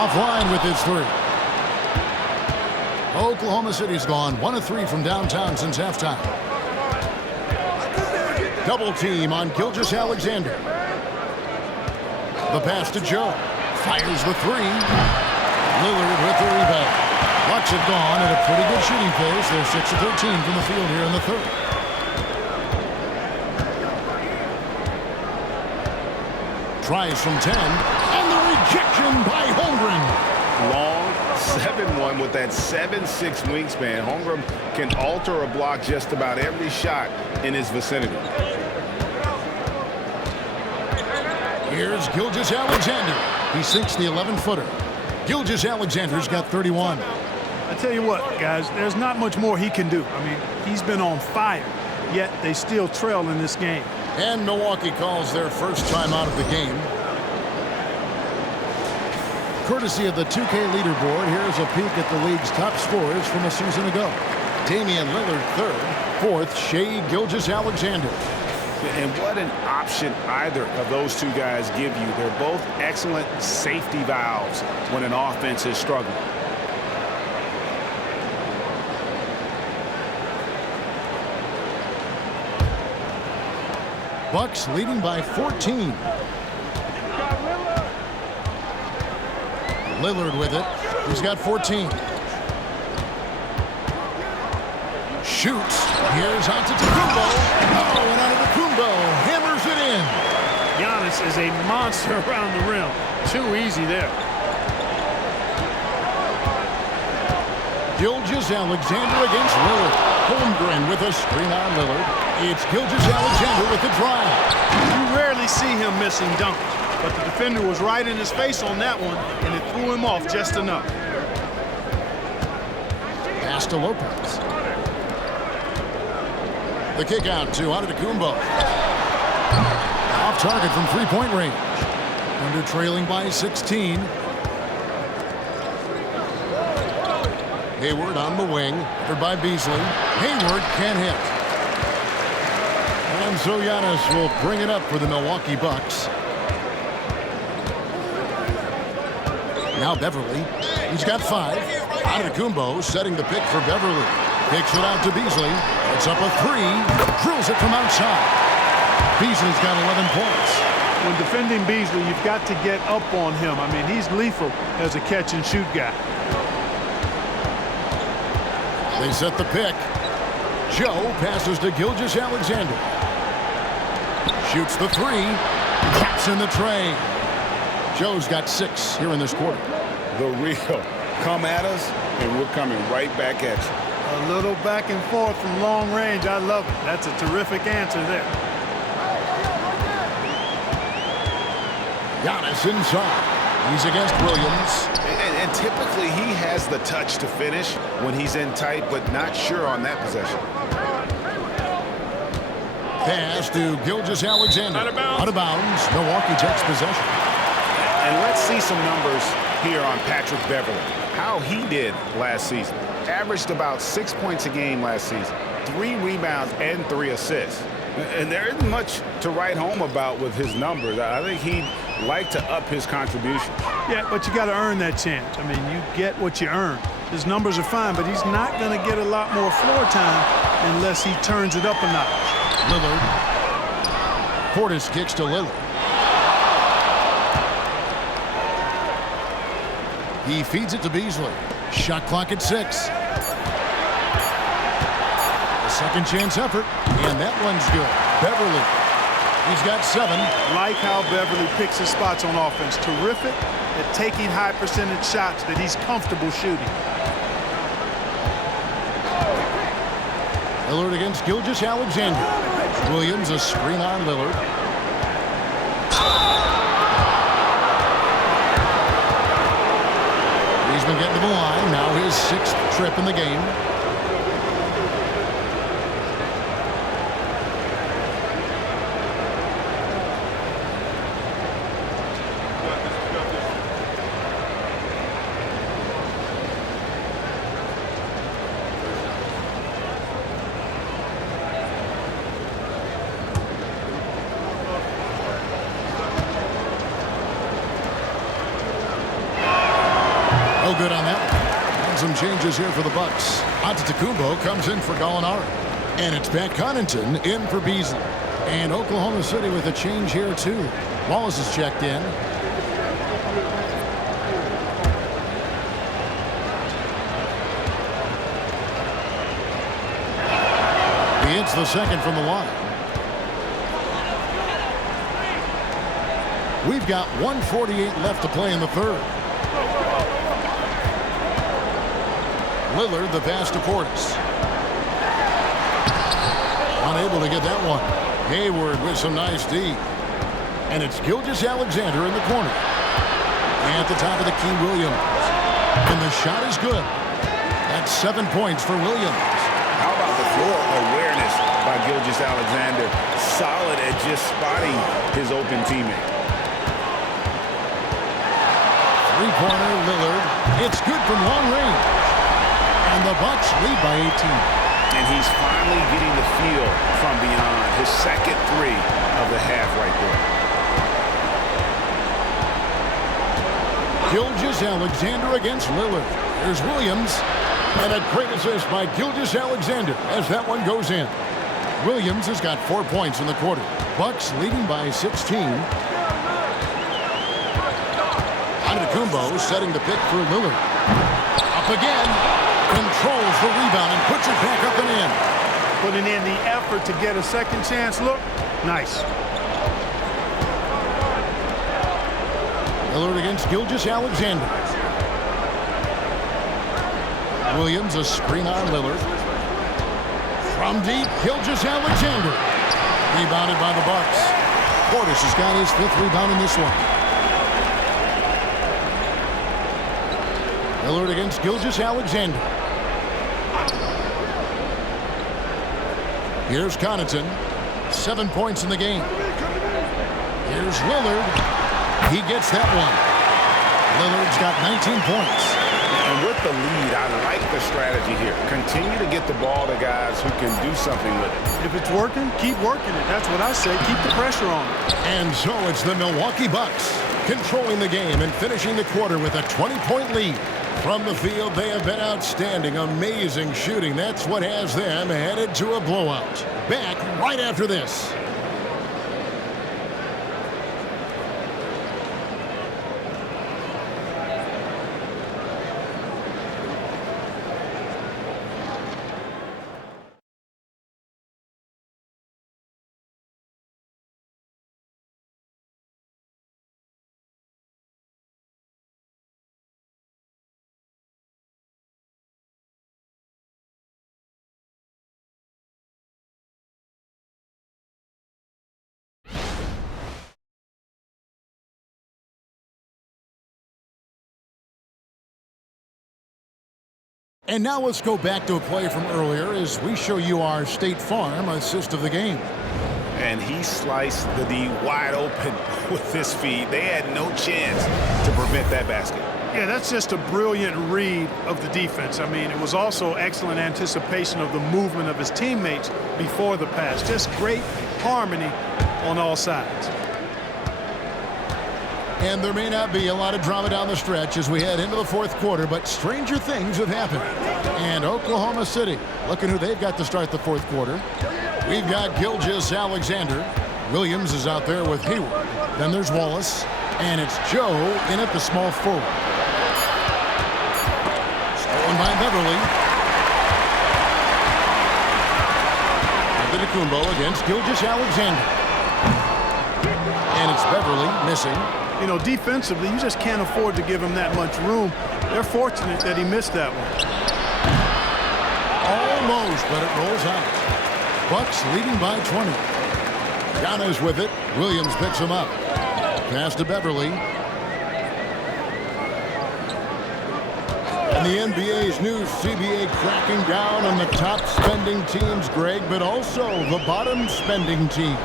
Offline with his 3. Oklahoma City's gone 1 of 3 from downtown since halftime. Double team on Gilgeous-Alexander. The pass to Joe. Fires the 3. Lillard with the rebound. Bucks have gone at a pretty good shooting pace. They're 6 of 13 from the field here in the third. Tries from 10, and the rejection by Holmgren. Long 7-1 with that 7'6" wingspan. Holmgren can alter a block just about every shot in his vicinity. Here's Gilgeous-Alexander. He sinks the 11-footer. Gilgeous-Alexander's got 31. I tell you what, guys, there's not much more he can do. I mean, he's been on fire, yet they still trail in this game. And Milwaukee calls their first time out of the game. Courtesy of the 2K leaderboard, here's a peek at the league's top scorers from a season ago. Damian Lillard 3rd, 4th, Shai Gilgeous-Alexander. And what an option either of those two guys give you. They're both excellent safety valves when an offense is struggling. Bucks leading by 14. Lillard with it. He's got 14. Shoots. Here's Antetokounmpo. Oh, and Antetokounmpo hammers it in. Giannis is a monster around the rim. Too easy there. Gilgeous-Alexander against Lillard. Holmgren with a screen on Lillard. It's Gilgeous-Alexander with the drive. You rarely see him missing dunkers, but the defender was right in his face on that one, and it threw him off just enough. Pass to Lopez. The kick out to Antetokounmpo. Off target from three-point range. Under trailing by 16. Hayward on the wing. Covered by Beasley. Hayward can't hit. And so Giannis will bring it up for the Milwaukee Bucks. Now Beverly. He's got 5. Antetokounmpo setting the pick for Beverly. Kicks it out to Beasley. It's up a 3. Drills it from outside. Beasley's got 11 points. When defending Beasley, you've got to get up on him. I mean, he's lethal as a catch-and-shoot guy. They set the pick. Joe passes to Gilgeous-Alexander. Shoots the three. Taps in the tray. Joe's got 6 here in this quarter. The real come at us, and we're coming right back at you. A little back and forth from long range. I love it. That's a terrific answer there. Giannis inside. He's against Williams. And typically he has the touch to finish when he's in tight, but not sure on that possession. Pass to Gilgeous-Alexander. Out of bounds. Milwaukee takes possession. And let's see some numbers here on Patrick Beverley. How he did last season. Averaged about 6 points a game last season. 3 rebounds and 3 assists. And there isn't much to write home about with his numbers. I think he'd like to up his contribution. Yeah, but you got to earn that chance. I mean, you get what you earn. His numbers are fine, but he's not going to get a lot more floor time unless he turns it up a notch. Lillard. Portis kicks to Lillard. He feeds it to Beasley. Shot clock at 6. A second chance effort, and that one's good. Beverley. He's got 7. Like how Beverley picks his spots on offense. Terrific at taking high percentage shots that he's comfortable shooting. Lillard against Gilgeous-Alexander. Williams a screen on Lillard. He's been getting to the line. Now his 6th trip in the game. No good on that one. And some changes here for the Bucks. Antetokounmpo comes in for Gallinari. And it's Pat Connaughton in for Beasley. And Oklahoma City with a change here too. Wallace is checked in. He hits the second from the line. We've got 1:48 left to play in the third. Lillard, the pass to Portis. Unable to get that one. Hayward with some nice D. And it's Gilgeous-Alexander in the corner. At the top of the key, Williams. And the shot is good. That's 7 points for Williams. How about the floor awareness by Gilgeous-Alexander? Solid at just spotting his open teammate. Three-pointer, Lillard. It's good from long range. And the Bucks lead by 18. And he's finally getting the feel from beyond. His second 3 of the half right there. Gilgeous-Alexander against Lillard. Here's Williams. And a great assist by Gilgeous-Alexander as that one goes in. Williams has got 4 points in the quarter. Bucks leading by 16. Antetokounmpo setting the pick for Lillard. Up again. Controls the rebound and puts it back up and in. Putting in the effort to get a second chance look. Nice. Lillard against Gilgeous-Alexander. Williams a screen on Lillard. From deep, Gilgeous-Alexander. Rebounded by the Bucks. Portis has got his 5th rebound in this one. Lillard against Gilgeous-Alexander. Here's Connaughton. 7 points in the game. Here's Lillard. He gets that one. Lillard's got 19 points. And with the lead, I like the strategy here. Continue to get the ball to guys who can do something with it. If it's working, keep working it. That's what I say. Keep the pressure on it. And so it's the Milwaukee Bucks controlling the game and finishing the quarter with a 20-point lead. From the field, they have been outstanding. Amazing shooting. That's what has them headed to a blowout. Back right after this. And now let's go back to a play from earlier as we show you our State Farm assist of the game. And he sliced the D wide open with this feed. They had no chance to prevent that basket. Yeah, that's just a brilliant read of the defense. I mean, it was also excellent anticipation of the movement of his teammates before the pass. Just great harmony on all sides. And there may not be a lot of drama down the stretch as we head into the fourth quarter, but stranger things have happened. And Oklahoma City, looking who they've got to start the fourth quarter. We've got Gilgeous-Alexander. Williams is out there with Hayward. Then there's Wallace. And it's Joe in at the small forward. Stolen by Beverly. Antetokounmpo against Gilgeous-Alexander. And it's Beverly missing. You know, defensively, you just can't afford to give him that much room. They're fortunate that he missed that one. Almost, but it rolls out. Bucks leading by 20. Giannis with it. Williams picks him up. Pass to Beverly. And the NBA's new CBA cracking down on the top spending teams, Greg, but also the bottom spending teams.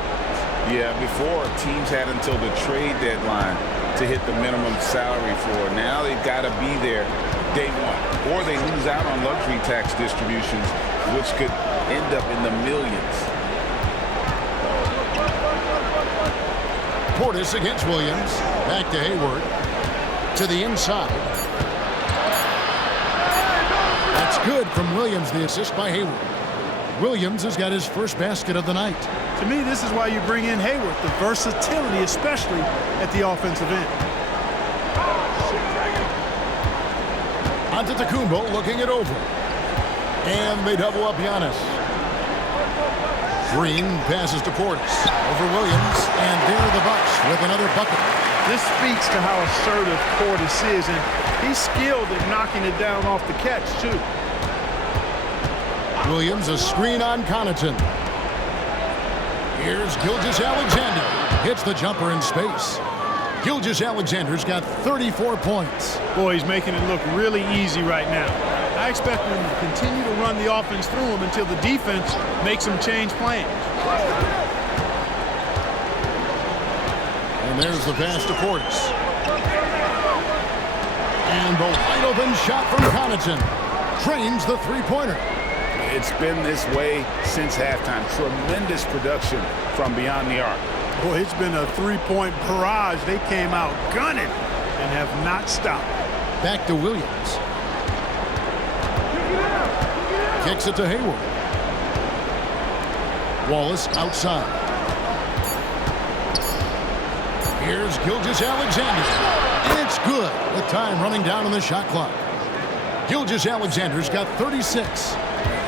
Yeah, before teams had until the trade deadline to hit the minimum salary floor. Now they've got to be there day one, or they lose out on luxury tax distributions, which could end up in the millions. Portis against Williams. Back to Hayward. To the inside. That's good from Williams, the assist by Hayward. Williams has got his first basket of the night. To me, this is why you bring in Hayward, the versatility, especially at the offensive end. Antetokounmpo looking it over. And they double up Giannis. Green passes to Portis. Over Williams. And there are the Bucks with another bucket. This speaks to how assertive Portis is, and he's skilled at knocking it down off the catch, too. Williams, a screen on Connaughton. Here's Gilgeous-Alexander. Hits the jumper in space. Gilgeous-Alexander's got 34 points. Boy, he's making it look really easy right now. I expect him to continue to run the offense through him until the defense makes him change plans. And there's the pass to Portis. And the wide open shot from Connaughton. Drains the three-pointer. It's been this way since halftime. Tremendous production from beyond the arc. Boy, it's been a three-point barrage. They came out gunning and have not stopped. Back to Williams. Kicks it to Hayward. Wallace outside. Here's Gilgeous-Alexander. And it's good with time running down on the shot clock. Gilgeous-Alexander's got 36.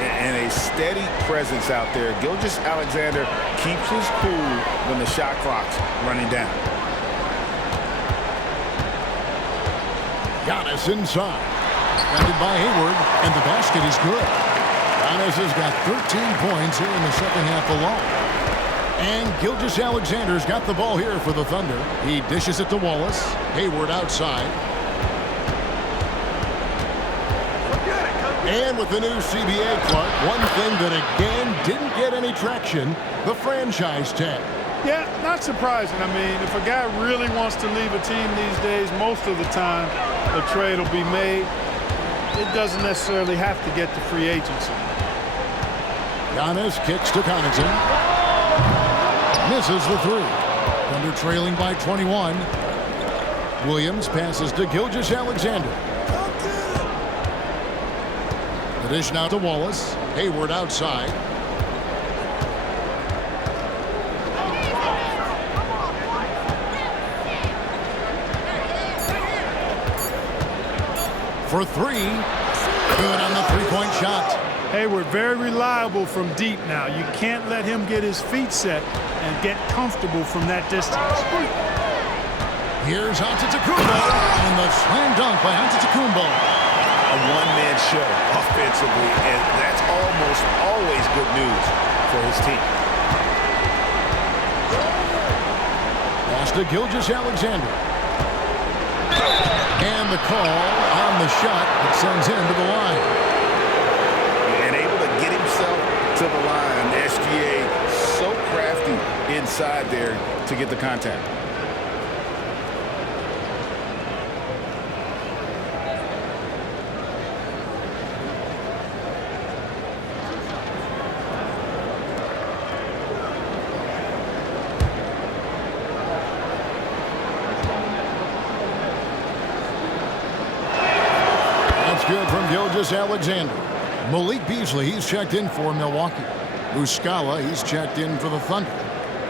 And a steady presence out there. Gilgeous-Alexander keeps his cool when the shot clock's running down. Giannis inside. Defended by Hayward, and the basket is good. Giannis has got 13 points here in the second half alone. And Gilgeous-Alexander's got the ball here for the Thunder. He dishes it to Wallace. Hayward outside. And with the new CBA, Clark, one thing that again didn't get any traction, the franchise tag. Yeah, not surprising. I mean, if a guy really wants to leave a team these days, most of the time a trade will be made. It doesn't necessarily have to get to free agency. Giannis kicks to Connaughton. Misses the three. Thunder trailing by 21. Williams passes to Gilgeous-Alexander. The dish now to Wallace. Hayward outside. For three. Good on the three-point shot. Hayward very reliable from deep now. You can't let him get his feet set and get comfortable from that distance. Here's Antetokounmpo. And the slam dunk by Antetokounmpo. A one-man show offensively, and that's almost always good news for his team. Pass to Gilgeous-Alexander. And the call on the shot that sends him to the line. outside there to get the contact. Good from Gilgeous-Alexander. Malik Beasley, he's checked in for Milwaukee. Muscala, he's checked in for the Thunder.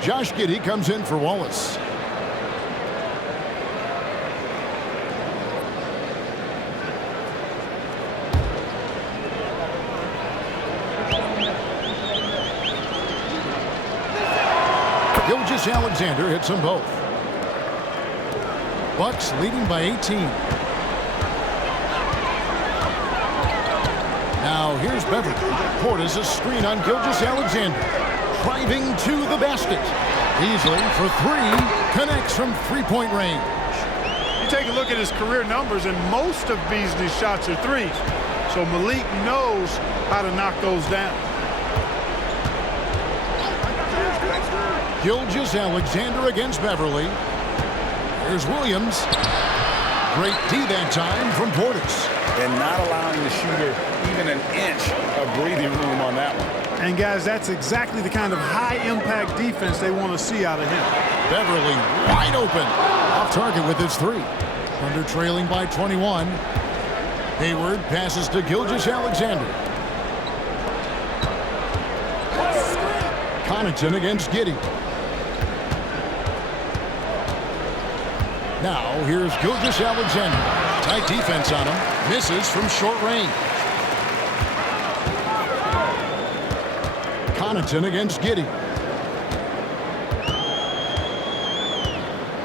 Josh Giddey comes in for Wallace. Gilgeous-Alexander hits them both. Bucks leading by 18. Now here's Beverly. Portis a screen on Gilgeous-Alexander. Driving to the basket. Beasley for three. Connects from three-point range. You take a look at his career numbers, and most of Beasley's shots are threes. So Malik knows how to knock those down. Gilgeous-Alexander against Beverly. Here's Williams. Great D that time from Portis. And not allowing the shooter even an inch of breathing room on that one. And guys, that's exactly the kind of high-impact defense they want to see out of him. Beverly wide open. Off target with his three. Thunder trailing by 21. Hayward passes to Gilgeous-Alexander. Connaughton against Giddey. Now here's Gilgeous-Alexander. Tight defense on him. Misses from short range. Connaughton against Giddey.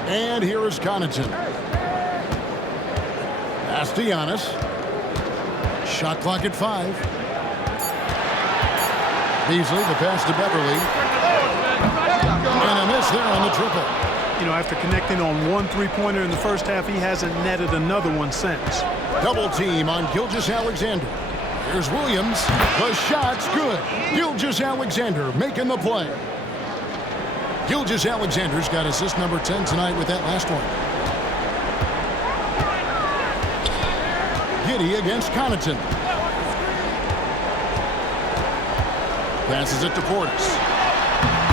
And here is Connaughton. Pass to Giannis. Shot clock at 5. Beasley, the pass to Beverly. And a miss there on the triple. You know, after connecting on one three-pointer in the first half, he hasn't netted another one since. Double team on Gilgeous-Alexander. Here's Williams. The shot's good. Gilgeous-Alexander making the play. Gilgeous-Alexander's got assist number 10 tonight with that last one. Giddey against Connaughton. Passes it to Portis.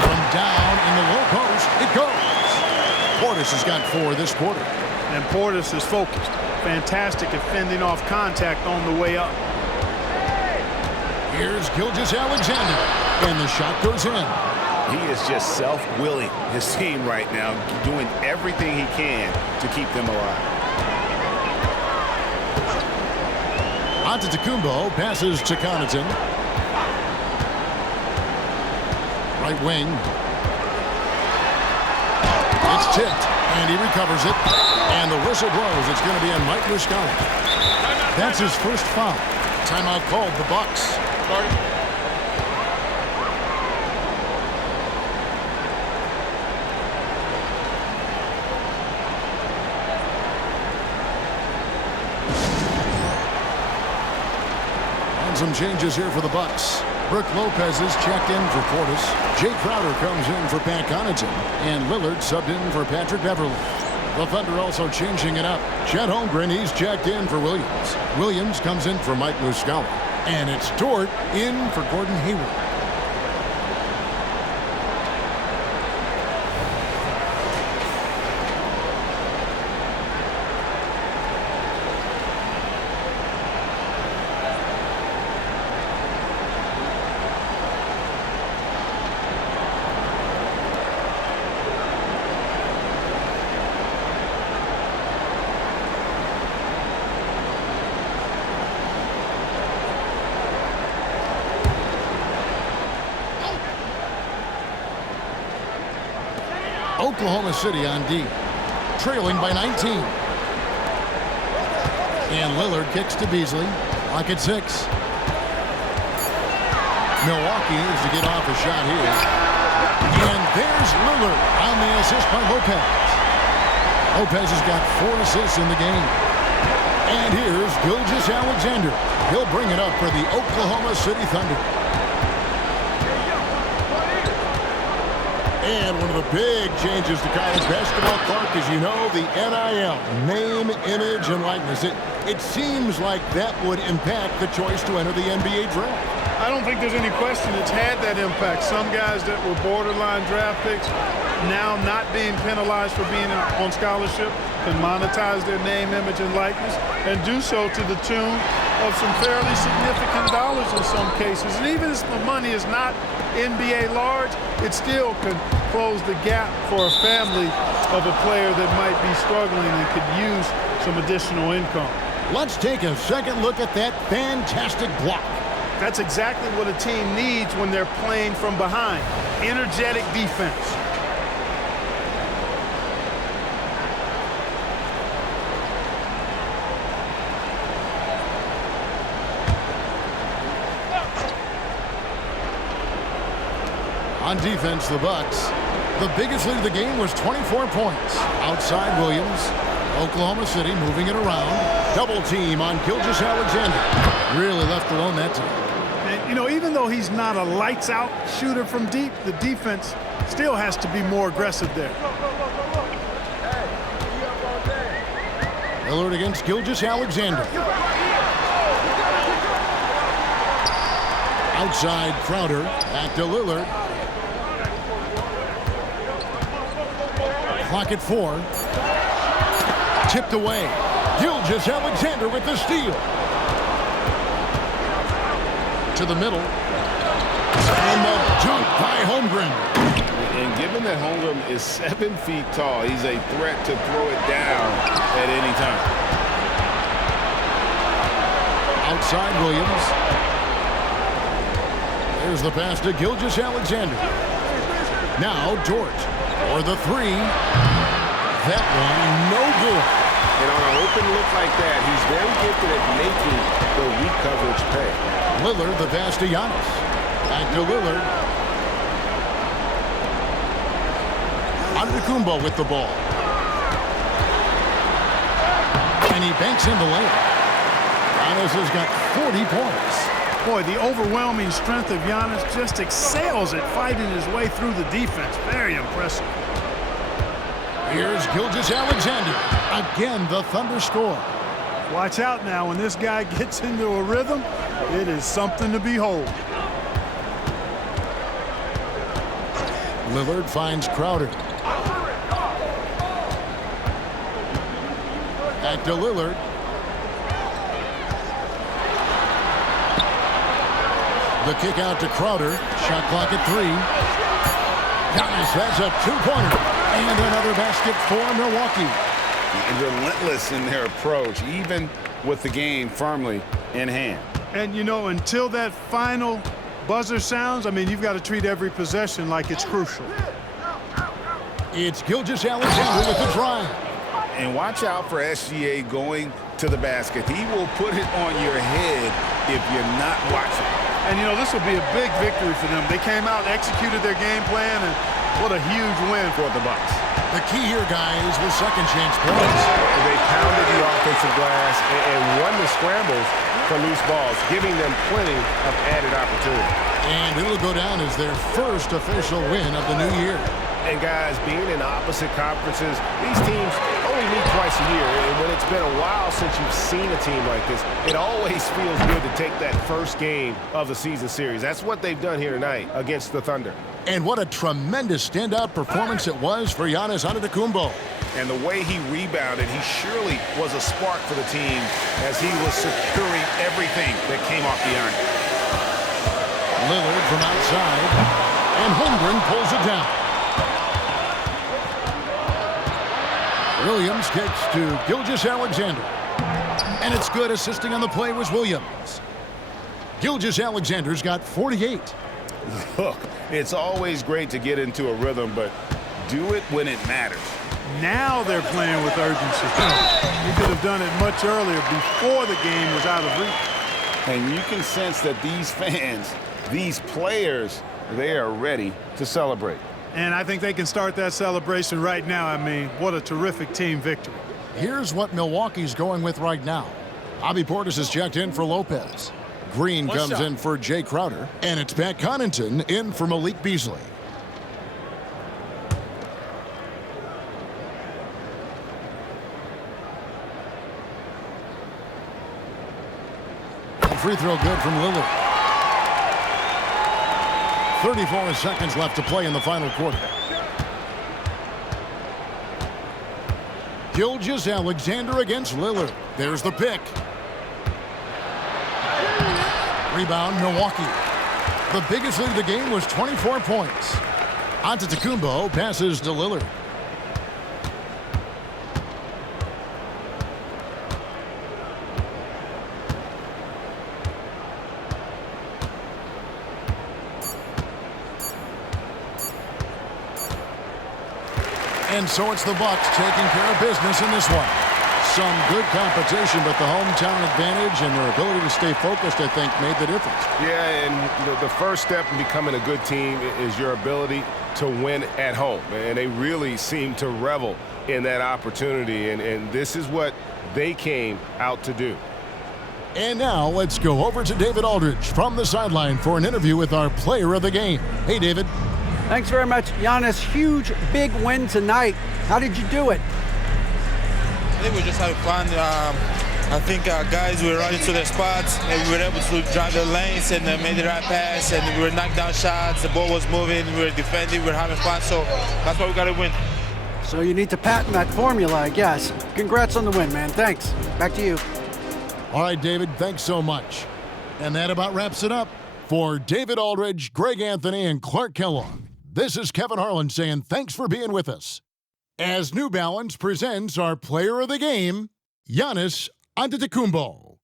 From down in the low post, it goes. Portis has got 4 this quarter. And Portis is focused. Fantastic at fending off contact on the way up. Here's Gilgeous-Alexander. And the shot goes in. He is just self-willing his team right now, doing everything he can to keep them alive. Antetokounmpo passes to Connaughton. Right wing. It's tipped, and he recovers it. And the whistle blows. It's going to be on Mike Muscala. That's his first foul. Timeout called the Bucks. And some changes here for the Bucks. Brook Lopez is checked in for Portis. Jay Crowder comes in for Pat Connaughton. And Lillard subbed in for Patrick Beverly. The Thunder also changing it up. Chet Holmgren, he's checked in for Williams. Williams comes in for Mike Muscala. And it's Dort in for Gordon Hayward. Oklahoma City on D, trailing by 19. And Lillard kicks to Beasley. Clock at 6. Milwaukee needs to get off a shot here. And there's Lillard on the assist by Lopez. Lopez has got 4 assists in the game. And here's Gilgeous-Alexander. He'll bring it up for the Oklahoma City Thunder. And one of the big changes to college basketball, Clark, as you know, the NIL, name, image, and likeness. It seems like that would impact the choice to enter the NBA draft. I don't think there's any question it's had that impact. Some guys that were borderline draft picks now not being penalized for being on scholarship can monetize their name, image, and likeness and do so to the tune of some fairly significant dollars in some cases. And even if the money is not NBA large, it still can close the gap for a family of a player that might be struggling and could use some additional income. Let's take a second look at that fantastic block. That's exactly what a team needs when they're playing from behind. Energetic defense. On defense, the Bucks. The biggest lead of the game was 24 points. Outside Williams. Oklahoma City moving it around. Double team on Gilgeous-Alexander. Really left alone that time. And, you know, even though he's not a lights-out shooter from deep, the defense still has to be more aggressive there. Lillard against Gilgeous-Alexander. Outside Crowder. Back to Lillard. Clock at 4. Tipped away. Gilgeous-Alexander with the steal. To the middle. And the dunk by Holmgren. And given that Holmgren is 7 feet tall, he's a threat to throw it down at any time. Outside Williams. There's the pass to Gilgeous-Alexander. Now Dort for the 3. That one no good. And on an open look like that, he's very gifted at making the weak coverage pay. Lillard, the pass to Giannis. Back to Lillard. Antetokounmpo with the ball. And he banks in the layup. Giannis has got 40 points. Boy, the overwhelming strength of Giannis just excels at fighting his way through the defense. Very impressive. Here's Gilgeous-Alexander. Again, the Thunder score. Watch out now. When this guy gets into a rhythm, it is something to behold. Lillard finds Crowder. Back to Lillard. The kick out to Crowder. Shot clock at 3. Giannis, that's a 2-pointer. And another basket for Milwaukee. Relentless in their approach, even with the game firmly in hand. And, you know, until that final buzzer sounds, I mean, you've got to treat every possession like it's crucial. It's Gilgeous-Alexander with the drive. And watch out for SGA going to the basket. He will put it on your head if you're not watching. And, you know, this will be a big victory for them. They came out and executed their game plan, and what a huge win for the Bucks. The key here, guys, was second chance points. They pounded the offensive glass and won the scrambles for loose balls, giving them plenty of added opportunity. And it'll go down as their first official win of the new year. And guys, being in opposite conferences, these teams only meet twice a year. And when it's been a while since you've seen a team like this, it always feels good to take that first game of the season series. That's what they've done here tonight against the Thunder. And what a tremendous standout performance it was for Giannis Antetokounmpo. And the way he rebounded, he surely was a spark for the team as he was securing everything that came off the iron. Lillard from outside, and Holmgren pulls it down. Williams kicks to Gilgeous-Alexander. And it's good. Assisting on the play was Williams. Gilgeous-Alexander's got 48. Look, it's always great to get into a rhythm, but do it when it matters. Now they're playing with urgency. He could have done it much earlier, before the game was out of reach. And you can sense that these fans, these players, they are ready to celebrate. And I think they can start that celebration right now. I mean, what a terrific team victory. Here's what Milwaukee's going with right now. Bobby Portis is checked in for Lopez. Green comes in for Jay Crowder. And it's Pat Connaughton in for Malik Beasley. free throw good from Lillard. 34 seconds left to play in the final quarter. Gilgeous-Alexander against Lillard. There's the pick. Rebound, Milwaukee. The biggest lead of the game was 24 points. Antetokounmpo passes to Lillard. And so it's the Bucks taking care of business in this one. Some good competition, but the hometown advantage and their ability to stay focused, I think, made the difference. Yeah, and the first step in becoming a good team is your ability to win at home. And they really seem to revel in that opportunity, and this is what they came out to do. And now let's go over to David Aldridge from the sideline for an interview with our player of the game. Hey, David. Thanks very much, Giannis. Huge, big win tonight. How did you do it? I think we just had fun. I think our guys were running to their spots, and we were able to drive the lanes and made the right pass, and we were knocking down shots. The ball was moving. We were defending. We were having fun. So that's why we got to win. So you need to patent that formula, I guess. Congrats on the win, man. Thanks. Back to you. All right, David, thanks so much. And that about wraps it up. For David Aldridge, Greg Anthony, and Clark Kellogg, this is Kevin Harlan saying thanks for being with us. As New Balance presents our player of the game, Giannis Antetokounmpo.